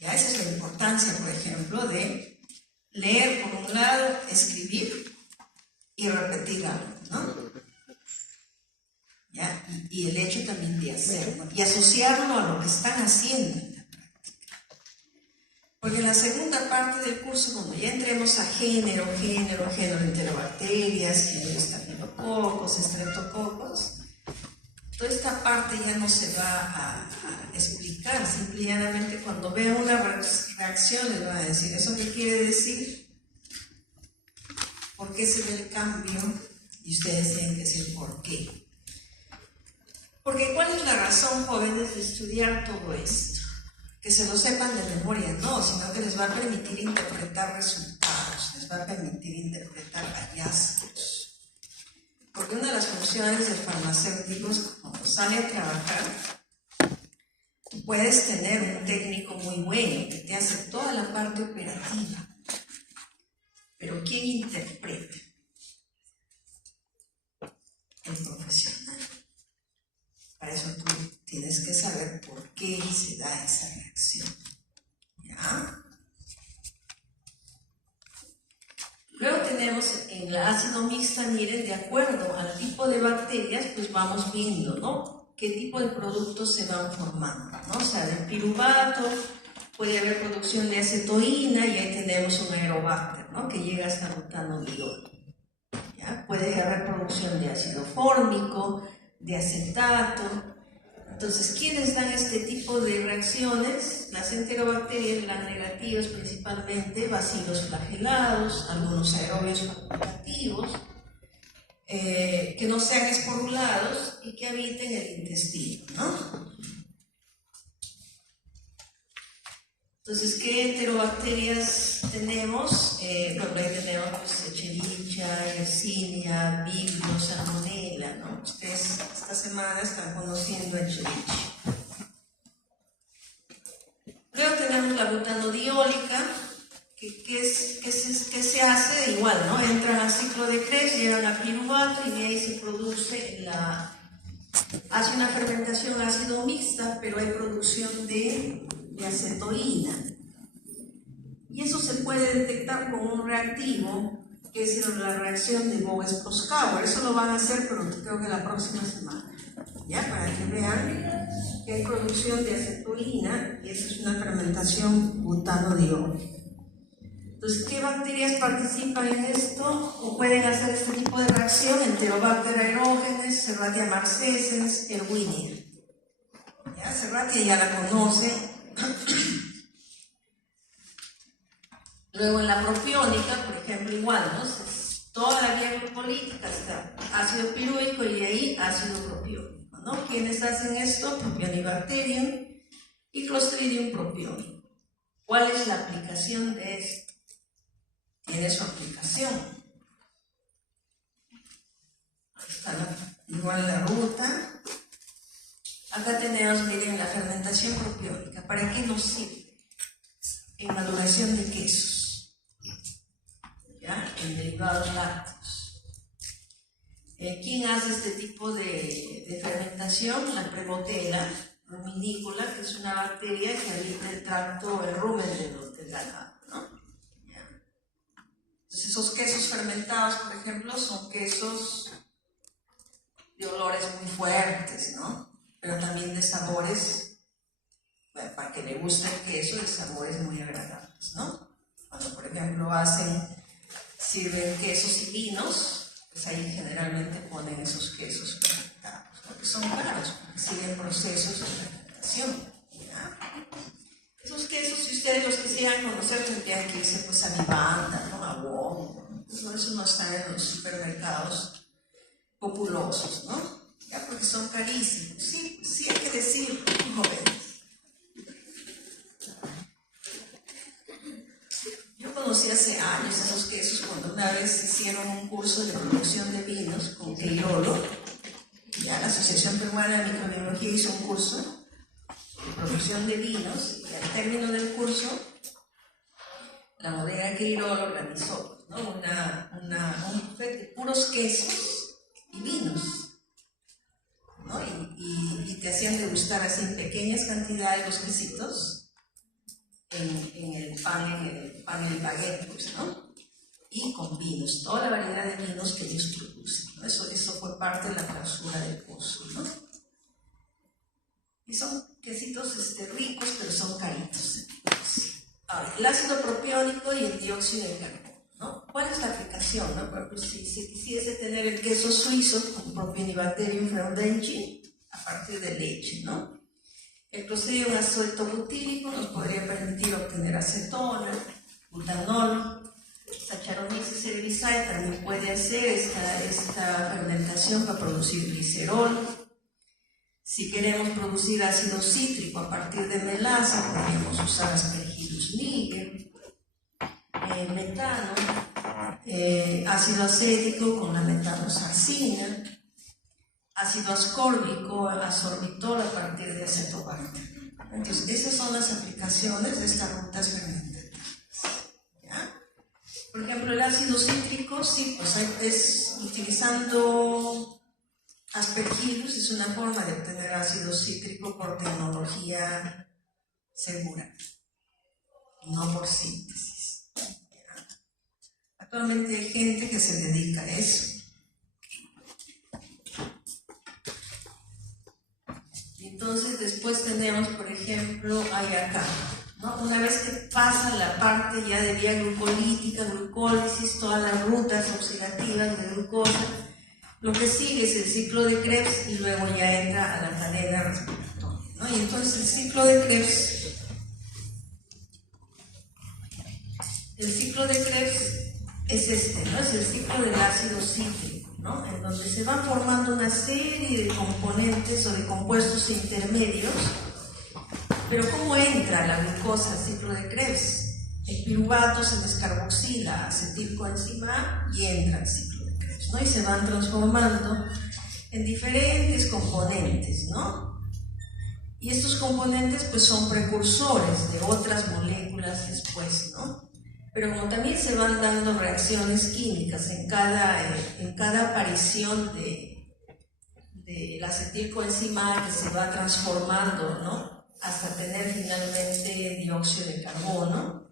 Ya esa es la importancia, por ejemplo, de leer por un lado, escribir y repetir algo, ¿no? ¿Ya? Y el hecho también de hacerlo y asociarlo a lo que están haciendo en la práctica. Porque en la segunda parte del curso, cuando ya entremos a género, enterobacterias, género estafilococos, estreptococos, toda esta parte ya no se va a explicar. Simplemente cuando vean una reacción les van a decir, ¿eso qué quiere decir? ¿Por qué se ve el cambio? Y ustedes tienen que decir ¿por qué? Porque ¿cuál es la razón, jóvenes, de estudiar todo esto? Que se lo sepan de memoria, no, sino que les va a permitir interpretar resultados, les va a permitir interpretar hallazgos. Porque una de las funciones del farmacéutico es que cuando sale a trabajar, tú puedes tener un técnico muy bueno que te hace toda la parte operativa. Pero ¿quién interpreta? tenemos en la ácido mixta, miren, de acuerdo al tipo de bacterias, pues vamos viendo, ¿no? Qué tipo de productos se van formando, ¿no? O sea, del piruvato puede haber producción de acetoína y ahí tenemos un aerobacter, ¿no? Que llega hasta butanodiol. ¿Ya? Puede haber producción de ácido fórmico, de acetato. Entonces, ¿quiénes dan este tipo de reacciones? Las enterobacterias, las negativas principalmente, bacilos flagelados, algunos aerobios facultativos, que no sean esporulados y que habiten el intestino, ¿no? Entonces, ¿qué enterobacterias tenemos? Bueno, ahí tenemos pues, Escherichia, Yersinia, Vibrio, Salmonella, ¿no? Ustedes esta semana están conociendo Escherichia. Luego tenemos la butanodiólica, que se hace igual, ¿no? Entran al ciclo de Krebs, llegan a piruvato y de ahí se produce hace una fermentación ácido mixta, pero hay producción de acetoína. Y eso se puede detectar con un reactivo, que es la reacción de Boas-Proskauer. Eso lo van a hacer, pero creo que la próxima semana. ¿Ya? Para que vean que hay producción de acetoína y eso es una fermentación butanodiol. Entonces, ¿qué bacterias participan en esto o pueden hacer este tipo de reacción? Enterobacter aerógenes, Serratia marcescens, Erwinia. ¿Ya? Serratia ya la conocen. Luego en la propiónica, por ejemplo, igual, ¿no? Toda la vía glucolítica está ácido pirúvico y de ahí ácido propiónico, ¿no? ¿Quiénes hacen esto? Propionibacterium y Clostridium propionum. ¿Cuál es la aplicación de esto? Tiene su aplicación. Ahí está igual la ruta. Acá tenemos, miren, la fermentación propiónica. ¿Para qué nos sirve? En maduración de quesos, ¿ya? En derivados lácteos. ¿Quién hace este tipo de fermentación? La Prevotella ruminícola, que es una bacteria que habita el tracto, el rumen del ganado, ¿no? ¿Ya? Entonces, esos quesos fermentados, por ejemplo, son quesos de olores muy fuertes, ¿no? Pero también de sabores, bueno, para que le guste el queso, de sabores muy agradables, ¿no? Cuando, por ejemplo, sirven quesos y vinos, pues ahí generalmente ponen esos quesos fermentados, porque son caros, porque siguen procesos de fermentación, ¿ya? Esos quesos, si ustedes los quisieran conocer, tendrían que irse pues a Vivanda, ¿no? A Wong, eso no está en los supermercados populosos, ¿no? Ya, porque son carísimos. Sí, sí hay que decir, jóvenes. Yo conocí hace años esos quesos cuando una vez hicieron un curso de producción de vinos con Queirolo. Ya la Asociación Peruana de Microbiología hizo un curso de producción de vinos y al término del curso la bodega Queirolo organizó, ¿no? un buffet de puros quesos y vinos, ¿no? Y te hacían degustar así en pequeñas cantidades los quesitos en el pan, el baguette, pues, ¿no? Y con vinos, toda la variedad de vinos que ellos producen, ¿no? Eso fue parte de la clausura del curso, ¿no? Y son quesitos ricos, pero son caritos. Ahora, el ácido propiónico y el dióxido de carbono, ¿no? ¿Cuál es la aplicación, no? Porque si quisiese tener el queso suizo con Propionibacterium fraudenchi a partir de leche, ¿no? El Clostridium acetobutírico nos podría permitir obtener acetona, butanol. Saccharomyces cerevisiae también puede hacer esta fermentación para producir glicerol. Si queremos producir ácido cítrico a partir de melaza, podemos usar Aspergillus niger. Metano, ácido acético con la metanosarcina. Ácido ascórbico, asorbitol a partir de acetobacter. Entonces, esas son las aplicaciones de estas rutas fermentativas. ¿Ya? Por ejemplo, el ácido cítrico, sí, pues es utilizando Aspergillus, es una forma de obtener ácido cítrico por tecnología segura, no por síntesis. ¿Ya? Actualmente hay gente que se dedica a eso. Entonces después tenemos, por ejemplo, hay acá, ¿no? Una vez que pasa la parte ya de vía glucolítica, glucólisis, todas las rutas oxidativas de glucosa, lo que sigue es el ciclo de Krebs y luego ya entra a la cadena respiratoria, ¿no? Y entonces el ciclo de Krebs es este, ¿no? Es el ciclo del ácido cítrico, ¿no? En donde se van formando una serie de componentes o de compuestos intermedios. Pero ¿cómo entra la glucosa al ciclo de Krebs? El piruvato se descarboxila a acetilcoenzima A y entra al ciclo de Krebs, ¿no? Y se van transformando en diferentes componentes, ¿no? Y estos componentes pues son precursores de otras moléculas después, ¿no? Pero como también se van dando reacciones químicas en cada aparición de la acetilcoenzima A que se va transformando, ¿no? Hasta tener finalmente dióxido de carbono,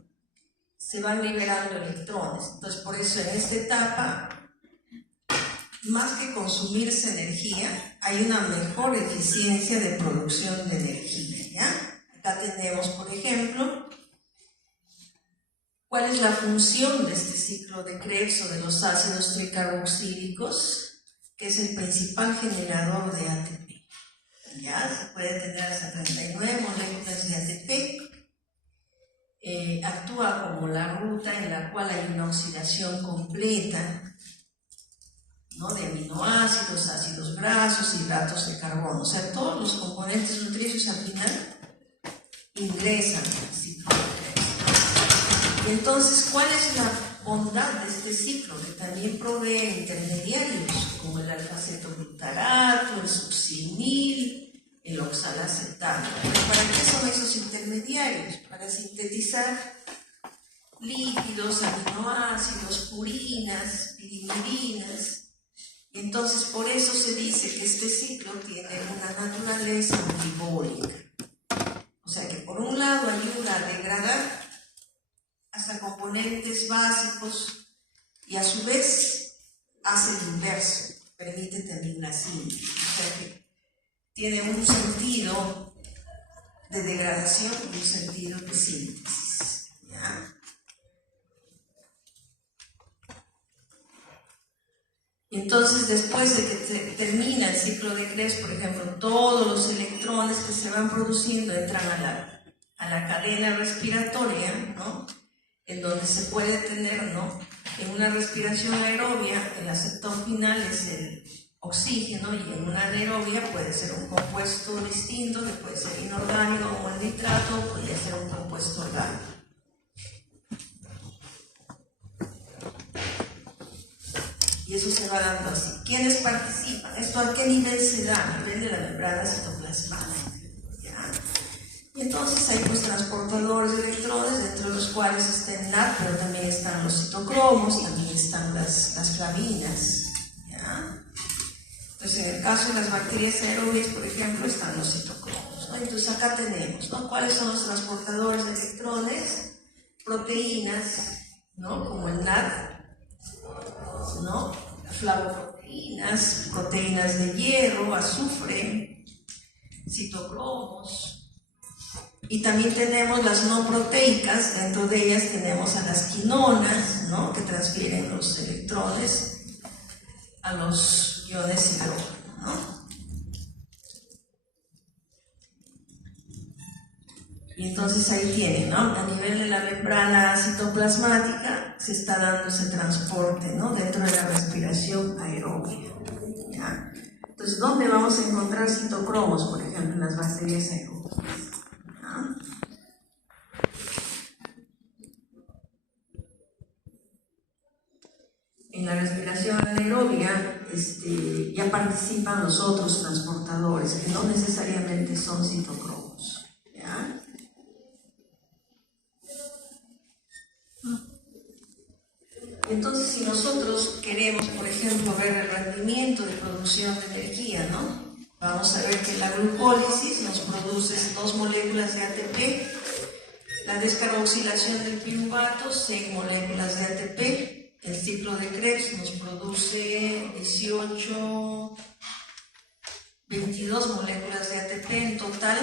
se van liberando electrones. Entonces, por eso en esta etapa, más que consumirse energía, hay una mejor eficiencia de producción de energía, ¿ya? Acá tenemos, por ejemplo, ¿cuál es la función de este ciclo de Krebs o de los ácidos tricarboxílicos? Que es el principal generador de ATP. Ya se puede tener hasta 39 moléculas de ATP. Actúa como la ruta en la cual hay una oxidación completa, ¿no? De aminoácidos, ácidos grasos, hidratos de carbono. O sea, todos los componentes nutricios al final ingresan al ciclo de Krebs. Y entonces, ¿cuál es la bondad de este ciclo? Que también provee intermediarios como el alfa-cetoglutarato, el succinil, el oxalacetato. ¿Para qué son esos intermediarios? Para sintetizar líquidos, aminoácidos, purinas, pirimidines. Y entonces por eso se dice que este ciclo tiene una naturaleza anabólica. O sea que por un lado ayuda a degradar hasta componentes básicos y a su vez hace el inverso, permite también la síntesis. O sea que tiene un sentido de degradación y un sentido de síntesis, ¿ya? Entonces, después de que termina el ciclo de Krebs, por ejemplo, todos los electrones que se van produciendo entran a la cadena respiratoria, ¿no? En donde se puede tener, ¿no? En una respiración aerobia, el aceptor final es el oxígeno, y en una anaerobia puede ser un compuesto distinto, que puede ser inorgánico como el nitrato, podría ser un compuesto orgánico. Y eso se va dando así. ¿Quiénes participan? ¿Esto a qué nivel se da? A nivel de la membrana citoplasmática, ¿ya? Y entonces hay pues transportadores de electrones, dentro de los cuales está el NAD, pero también están los citocromos, también están las flavinas, ¿ya? Entonces, en el caso de las bacterias aerobias, por ejemplo, están los citocromos, ¿no? Entonces, acá tenemos, ¿no? ¿Cuáles son los transportadores de electrones? Proteínas, ¿no? Como el NAD, ¿no? Flavoproteínas, proteínas de hierro, azufre, citocromos. Y también tenemos las no proteicas, dentro de ellas tenemos a las quinonas, ¿no? Que transfieren los electrones a los iones hidrógeno, ¿no? Y entonces ahí tienen, ¿no? A nivel de la membrana citoplasmática se está dando ese transporte, ¿no? Dentro de la respiración aeróbica, ¿ya? Entonces, ¿dónde vamos a encontrar citocromos, por ejemplo, en las bacterias aeróbicas? En la respiración anaerobia ya participan los otros transportadores, que no necesariamente son citocromos, ¿ya? Entonces, si nosotros queremos, por ejemplo, ver el rendimiento de producción de energía, ¿no? Vamos a ver que la glucólisis nos produce 2 moléculas de ATP, la descarboxilación del piruvato, 6 moléculas de ATP, el ciclo de Krebs nos produce 22 moléculas de ATP en total.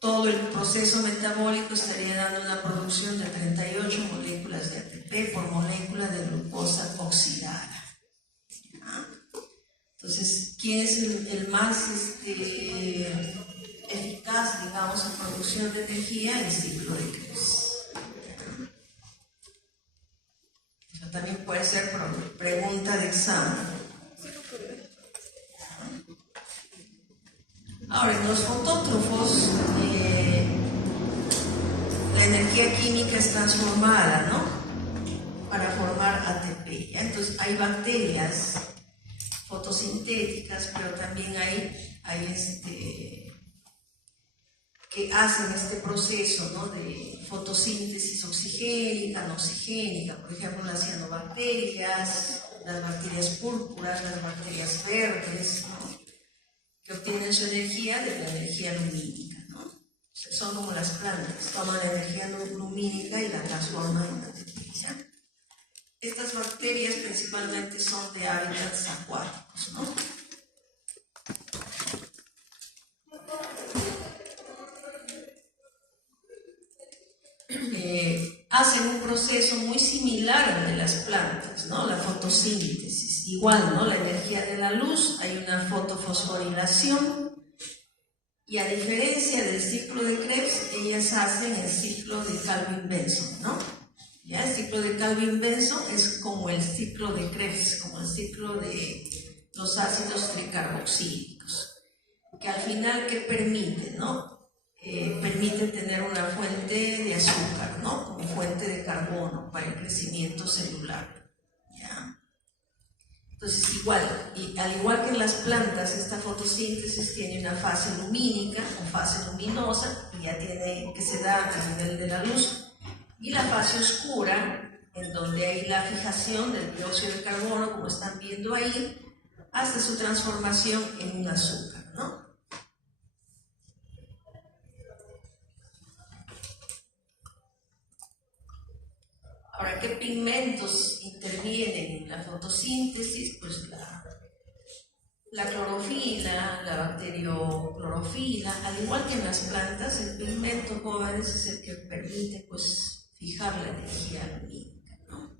Todo el proceso metabólico estaría dando una producción de 38 moléculas de ATP por molécula de glucosa oxidada. ¿Ya? Entonces, ¿quién es el más eficaz, digamos, en producción de energía? El ciclo de Krebs. Eso también puede ser pregunta de examen. Ahora, en los fotótrofos, la energía química es transformada, ¿no? Para formar ATP. ¿Ya? Entonces, hay bacterias fotosintéticas, pero también hay que hacen este proceso, ¿no? De fotosíntesis oxigénica, no oxigénica, por ejemplo, las cianobacterias, las bacterias púrpuras, las bacterias verdes, ¿no? Que obtienen su energía de la energía lumínica, ¿no? O sea, son como las plantas, toman la energía lumínica y la transforman en ATP, ¿ya? Estas bacterias principalmente son de hábitats acuáticos, ¿no? Hacen un proceso muy similar al de las plantas, ¿no? La fotosíntesis, igual, ¿no? La energía de la luz, hay una fotofosforilación, y a diferencia del ciclo de Krebs, ellas hacen el ciclo de Calvin-Benson, ¿no? ¿Ya? El ciclo de Calvin-Benson es como el ciclo de Krebs, como el ciclo de los ácidos tricarboxílicos, que al final, ¿qué permite, no? Permite tener una fuente de azúcar, ¿no? Como fuente de carbono para el crecimiento celular, ¿ya? Entonces, al igual que en las plantas, esta fotosíntesis tiene una fase lumínica o fase luminosa, que se da a nivel de la luz, y la fase oscura, en donde hay la fijación del dióxido de carbono, como están viendo ahí, hace su transformación en un azúcar, ¿no? Ahora, ¿qué pigmentos intervienen en la fotosíntesis? Pues la clorofila, la bacterioclorofila, al igual que en las plantas, el pigmento jóvenes es el que permite, pues, fijar la energía lumínica, ¿no?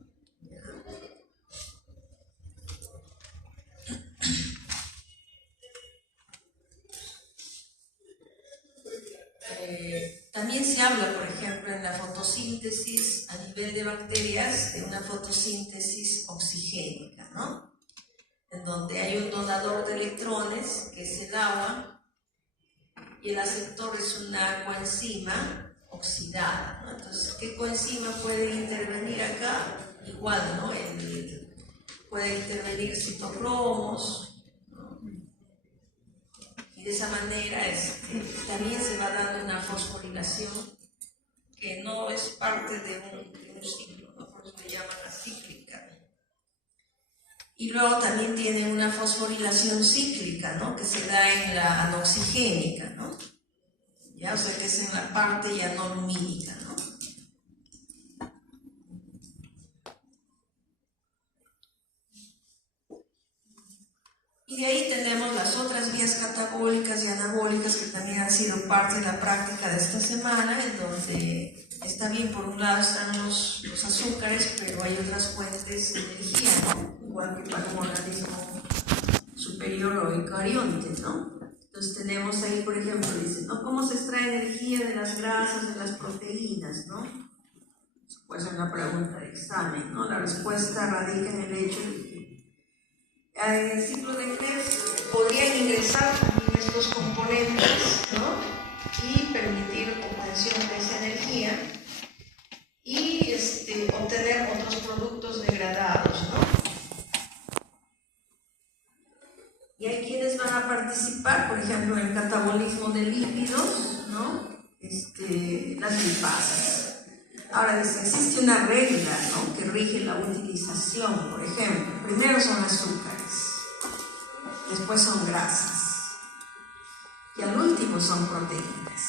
También se habla, por ejemplo, en la fotosíntesis a nivel de bacterias, de una fotosíntesis oxigénica, ¿no? En donde hay un donador de electrones, que es el agua, y el aceptor es una coenzima oxidada, ¿no? Entonces, ¿qué coenzima puede intervenir acá? Igual, ¿no? Puede intervenir citocromos, ¿no? Y de esa manera también se va dando una fosforilación que no es parte de un ciclo, ¿no? Por eso le llaman acíclica. Y luego también tiene una fosforilación cíclica, ¿no? Que se da en la anoxigénica, ¿no? Ya, o sea que es en la parte ya no lumínica, ¿no? Y de ahí tenemos las otras vías catabólicas y anabólicas que también han sido parte de la práctica de esta semana, en donde está bien, por un lado están los azúcares, pero hay otras fuentes de energía, ¿no? Igual que para un organismo superior o eucarionte, ¿no? Entonces tenemos ahí, por ejemplo, dicen, ¿no? ¿Cómo se extrae energía de las grasas, de las proteínas, ¿no? Puede ser una pregunta de examen, ¿no? La respuesta radica en el hecho de que en el ciclo de Krebs podrían ingresar también estos componentes, ¿no? Y permitir obtención de esa energía y obtener otros productos degradados, ¿no? Y hay quienes van a participar, por ejemplo, en el catabolismo de lípidos, ¿no? Las lipasas. Ahora dice, existe una regla, ¿no? Que rige la utilización, por ejemplo. Primero son azúcares, después son grasas, y al último son proteínas.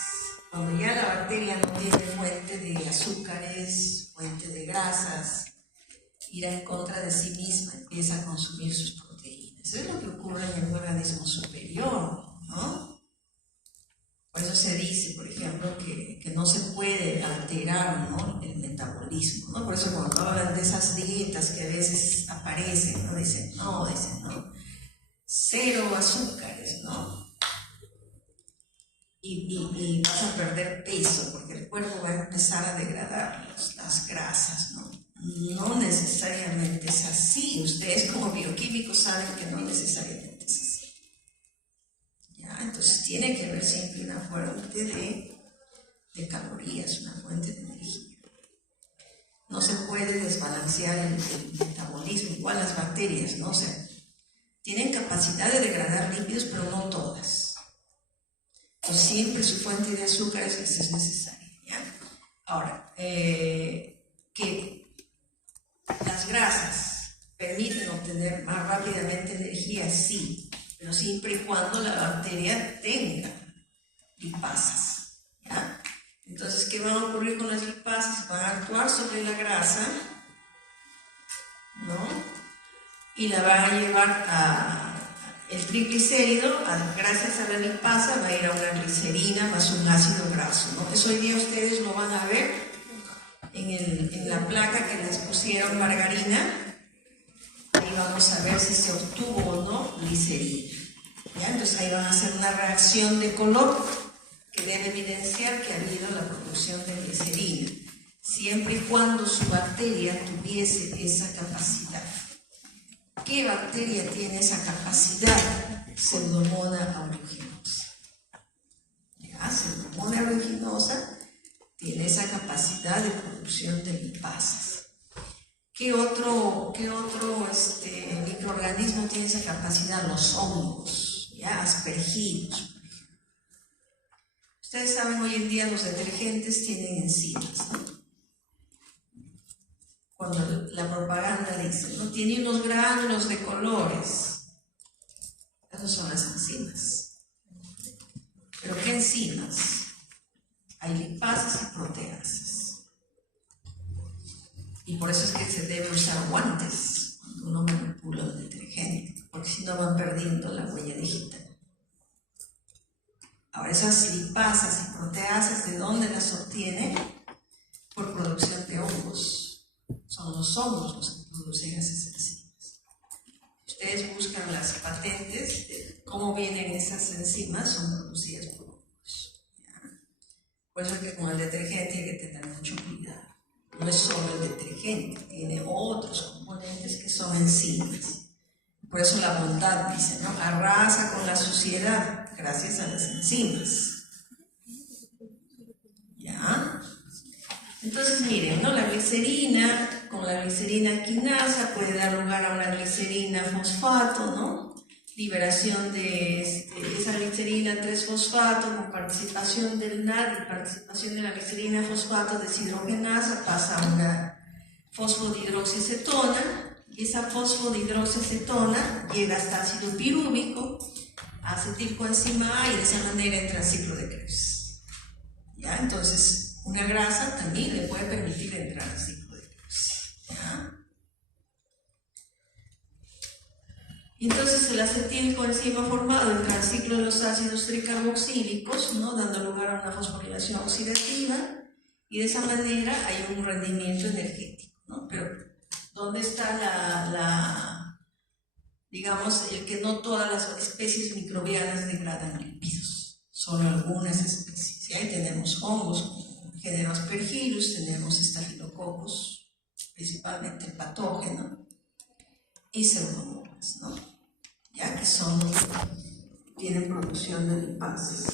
Cuando ya la bacteria no tiene fuente de azúcares, fuente de grasas, irá en contra de sí misma, empieza a consumir sus proteínas. Eso es lo que ocurre en el organismo superior, ¿no? Por eso se dice, por ejemplo, que no se puede alterar, ¿no?, el metabolismo, ¿no? Por eso cuando hablan de esas dietas que a veces aparecen, ¿no?, dicen, no, cero azúcares, ¿no? Y vas a perder peso porque el cuerpo va a empezar a degradar las grasas, ¿no? No necesariamente es así. Ustedes como bioquímicos saben que no necesariamente es así. ¿Ya? Entonces tiene que haber siempre una fuente de calorías, una fuente de energía. No se puede desbalancear el metabolismo, igual las bacterias, ¿no? O sea, tienen capacidad de degradar lípidos, pero no todas. Entonces siempre su fuente de azúcares es necesaria, ¿ya? Ahora, que las grasas permiten obtener más rápidamente energía, sí, pero siempre y cuando la bacteria tenga lipasas, ¿ya? Entonces, ¿qué va a ocurrir con las lipasas? Van a actuar sobre la grasa, ¿no? Y la van a llevar a el triglicérido, gracias a la lipasa, va a ir a una glicerina más un ácido graso, ¿no? Eso hoy día ustedes lo van a ver en la placa que les pusieron margarina. Ahí vamos a ver si se obtuvo o no glicerina, ¿ya? Entonces ahí van a hacer una reacción de color que debe evidenciar que ha habido la producción de glicerina, siempre y cuando su bacteria tuviese esa capacidad. ¿Qué bacteria tiene esa capacidad? Pseudomonas aeruginosa. ¿Ya? Pseudomonas aeruginosa tiene esa capacidad de producción de lipasas. ¿Qué otro microorganismo tiene esa capacidad? Los hongos, ¿ya? Aspergillus, por ejemplo. Ustedes saben, hoy en día los detergentes tienen enzimas, ¿no? Cuando la propaganda dice, ¿no?, tiene unos gránulos de colores. Esas son las enzimas. ¿Pero qué enzimas? Hay lipasas y proteasas. Y por eso es que se debe usar guantes cuando uno manipula el detergente, porque si no van perdiendo la huella digital. Ahora, esas lipasas y proteasas, ¿de dónde las obtiene? Por producción de hongos. Son los hongos los que producen esas enzimas. Ustedes buscan las patentes de cómo vienen esas enzimas, son producidas por hongos, ¿ya? Por eso es que con el detergente hay que tener mucho cuidado. No es solo el detergente, tiene otros componentes que son enzimas. Por eso la bondad dice, ¿no?, arrasa con la suciedad gracias a las enzimas. ¿Ya? Entonces miren, ¿no?, la glicerina, con la glicerina quinasa puede dar lugar a una glicerina fosfato, ¿no? Liberación de esa glicerina 3-fosfato con participación del NAD y participación de la glicerina fosfato deshidrogenasa pasa a una fosfodihidroxiacetona, y esa fosfodihidroxiacetona llega hasta ácido pirúvico, acetilcoenzima A, y de esa manera entra al ciclo de Krebs. ¿Ya? Entonces, una grasa también le puede permitir entrar al ciclo de Krebs. ¿Ya? Entonces el acetilcoenzima formado entra al ciclo de los ácidos tricarboxílicos, ¿no?, dando lugar a una fosforilación oxidativa, y de esa manera hay un rendimiento energético, ¿no? Pero ¿dónde está digamos, el que no todas las especies microbianas degradan lípidos, solo algunas especies? Y ahí tenemos hongos, género Aspergillus, tenemos Staphylococcus, principalmente el patógeno, y Pseudomonas, ¿no? Ya que tienen producción de lipasas.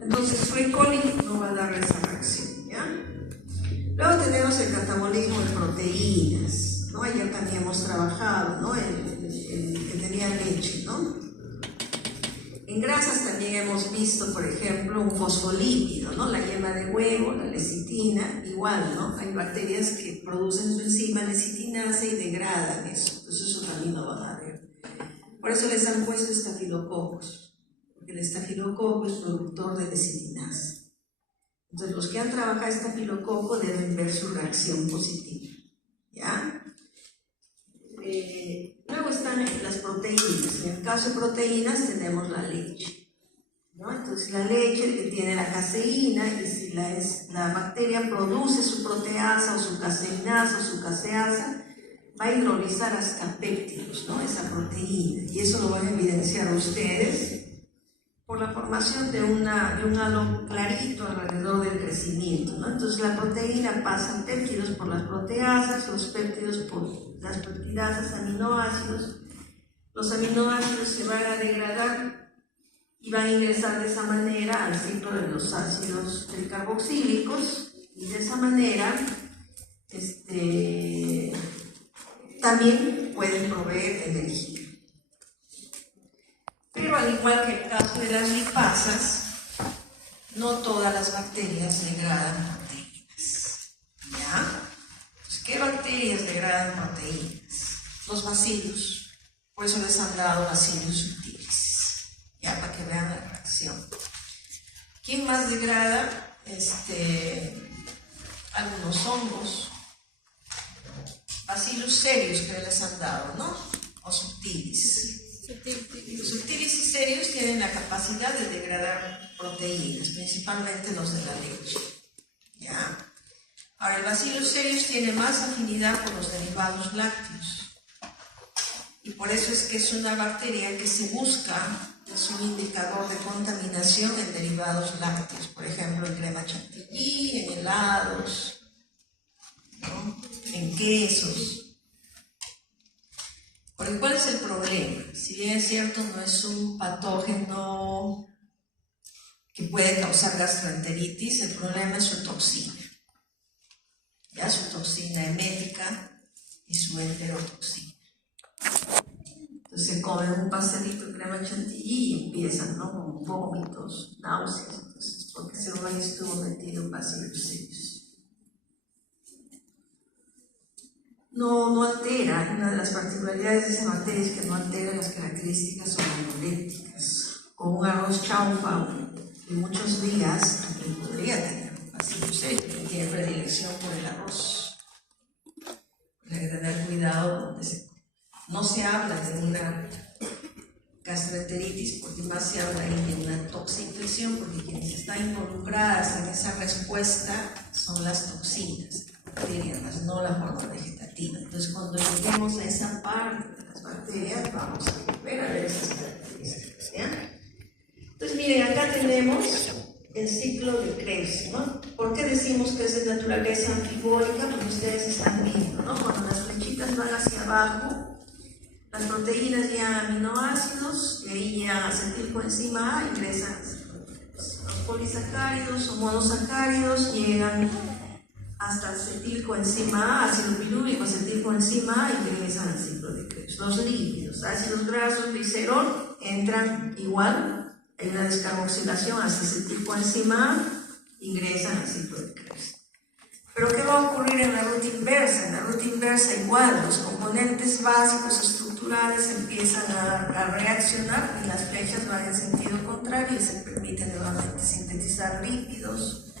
Entonces, Free coli no va a dar esa reacción, ¿ya? Luego tenemos el catabolismo de proteínas, ¿no? Ayer también hemos trabajado, ¿no?, el que tenía leche, ¿no? En grasas también hemos visto, por ejemplo, un fosfolípido, ¿no?, la yema de huevo, la lecitina, igual, ¿no? Hay bacterias que producen su enzima lecitinasa y degradan eso, entonces eso también lo van a ver. Por eso les han puesto estafilococos, porque el estafilococo es productor de lecitinasa. Entonces los que han trabajado estafilococo deben ver su reacción positiva, ¿ya? caso de proteínas tenemos la leche, ¿no? Entonces la leche que tiene la caseína, y si la bacteria produce su proteasa o su caseinasa o su caseasa, va a hidrolizar hasta péptidos, ¿no? Esa proteína, y eso lo van a evidenciar ustedes por la formación de un halo clarito alrededor del crecimiento, ¿no? Entonces la proteína pasa péptidos por las proteasas, los péptidos por las peptidasas, aminoácidos. Los aminoácidos se van a degradar y van a ingresar de esa manera al ciclo de los ácidos carboxílicos, y de esa manera también pueden proveer energía. Pero al igual que el caso de las lipasas, no todas las bacterias degradan proteínas, ¿ya? Entonces, ¿qué bacterias degradan proteínas? Los bacilos, por eso les han dado Bacillus subtilis, ya, para que vean la reacción. ¿Quién más degrada? Algunos hongos, Bacillus cereus que les han dado, ¿no? O subtilis. Subtilis y cereus tienen la capacidad de degradar proteínas, principalmente los de la leche, ¿ya? Ahora, el Bacillus cereus tiene más afinidad por los derivados lácteos, y por eso es que es una bacteria que se busca, es un indicador de contaminación en derivados lácteos, por ejemplo, en crema chantilly, en helados, ¿no? En quesos. Porque ¿cuál es el problema? Si bien es cierto, no es un patógeno que puede causar gastroenteritis, el problema es su toxina, ya, su toxina emética y su enterotoxina. Entonces se comen un pastelito de crema chantilly y empiezan, ¿no?, con vómitos, náuseas, entonces, porque seguro ahí estuvo metido un Bacillus cereus. No altera, una de las particularidades de esa bacteria es que no altera las características organolépticas. Con un arroz chaufa de muchos días, también podría tener Bacillus cereus, que tiene predilección por el arroz. Hay que tener cuidado donde no se habla de una gastroenteritis, porque más se habla de una toxinfección, porque quienes están involucradas en esa respuesta son las toxinas bacterianas, no la forma vegetativa. Entonces, cuando lleguemos a esa parte de las bacterias, vamos a volver a ver esas características, ¿ya? Entonces, miren, acá tenemos el ciclo de Krebs, ¿no? ¿Por qué decimos que es de naturaleza anfibólica? Porque ustedes están viendo, ¿no? Cuando las flechitas van hacia abajo, las proteínas llegan a aminoácidos, y ahí llegan a acetilcoenzima A, ingresan los polisacáridos o monosacáridos, llegan hasta acetilcoenzima A, ácido pirúvico, acetilcoenzima A, ingresan al ciclo de Krebs. Los lípidos, ácidos grasos, glicerol, entran igual, hay una descarboxilación hasta acetilcoenzima A, ingresan al ciclo de Krebs. Pero ¿qué va a ocurrir en la ruta inversa? En la ruta inversa igual, los componentes básicos estructurales empiezan a reaccionar y las flechas van en sentido contrario y se permite nuevamente sintetizar lípidos,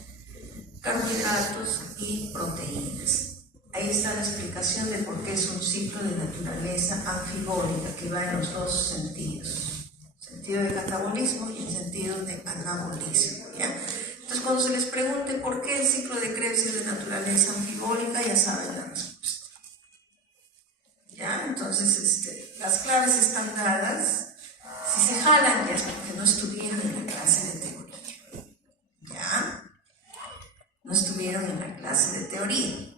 carbohidratos y proteínas. Ahí está la explicación de por qué es un ciclo de naturaleza anfibólica que va en los dos sentidos, en sentido de catabolismo y en sentido de anabolismo, ¿ya? Entonces, cuando se les pregunte por qué el ciclo de Krebs es de naturaleza anfibólica, ya saben la respuesta, ¿ya? Entonces, las claves están dadas. Si se jalan, ya es porque no estuvieron en la clase de teoría, ¿ya? No estuvieron en la clase de teoría.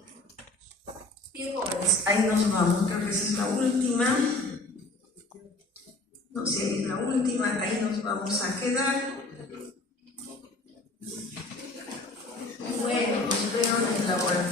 Bien, jóvenes, ahí nos vamos. Creo que esa es la última. No sé, es la última. Ahí nos vamos a quedar. Bueno, nos veo en el laboratorio.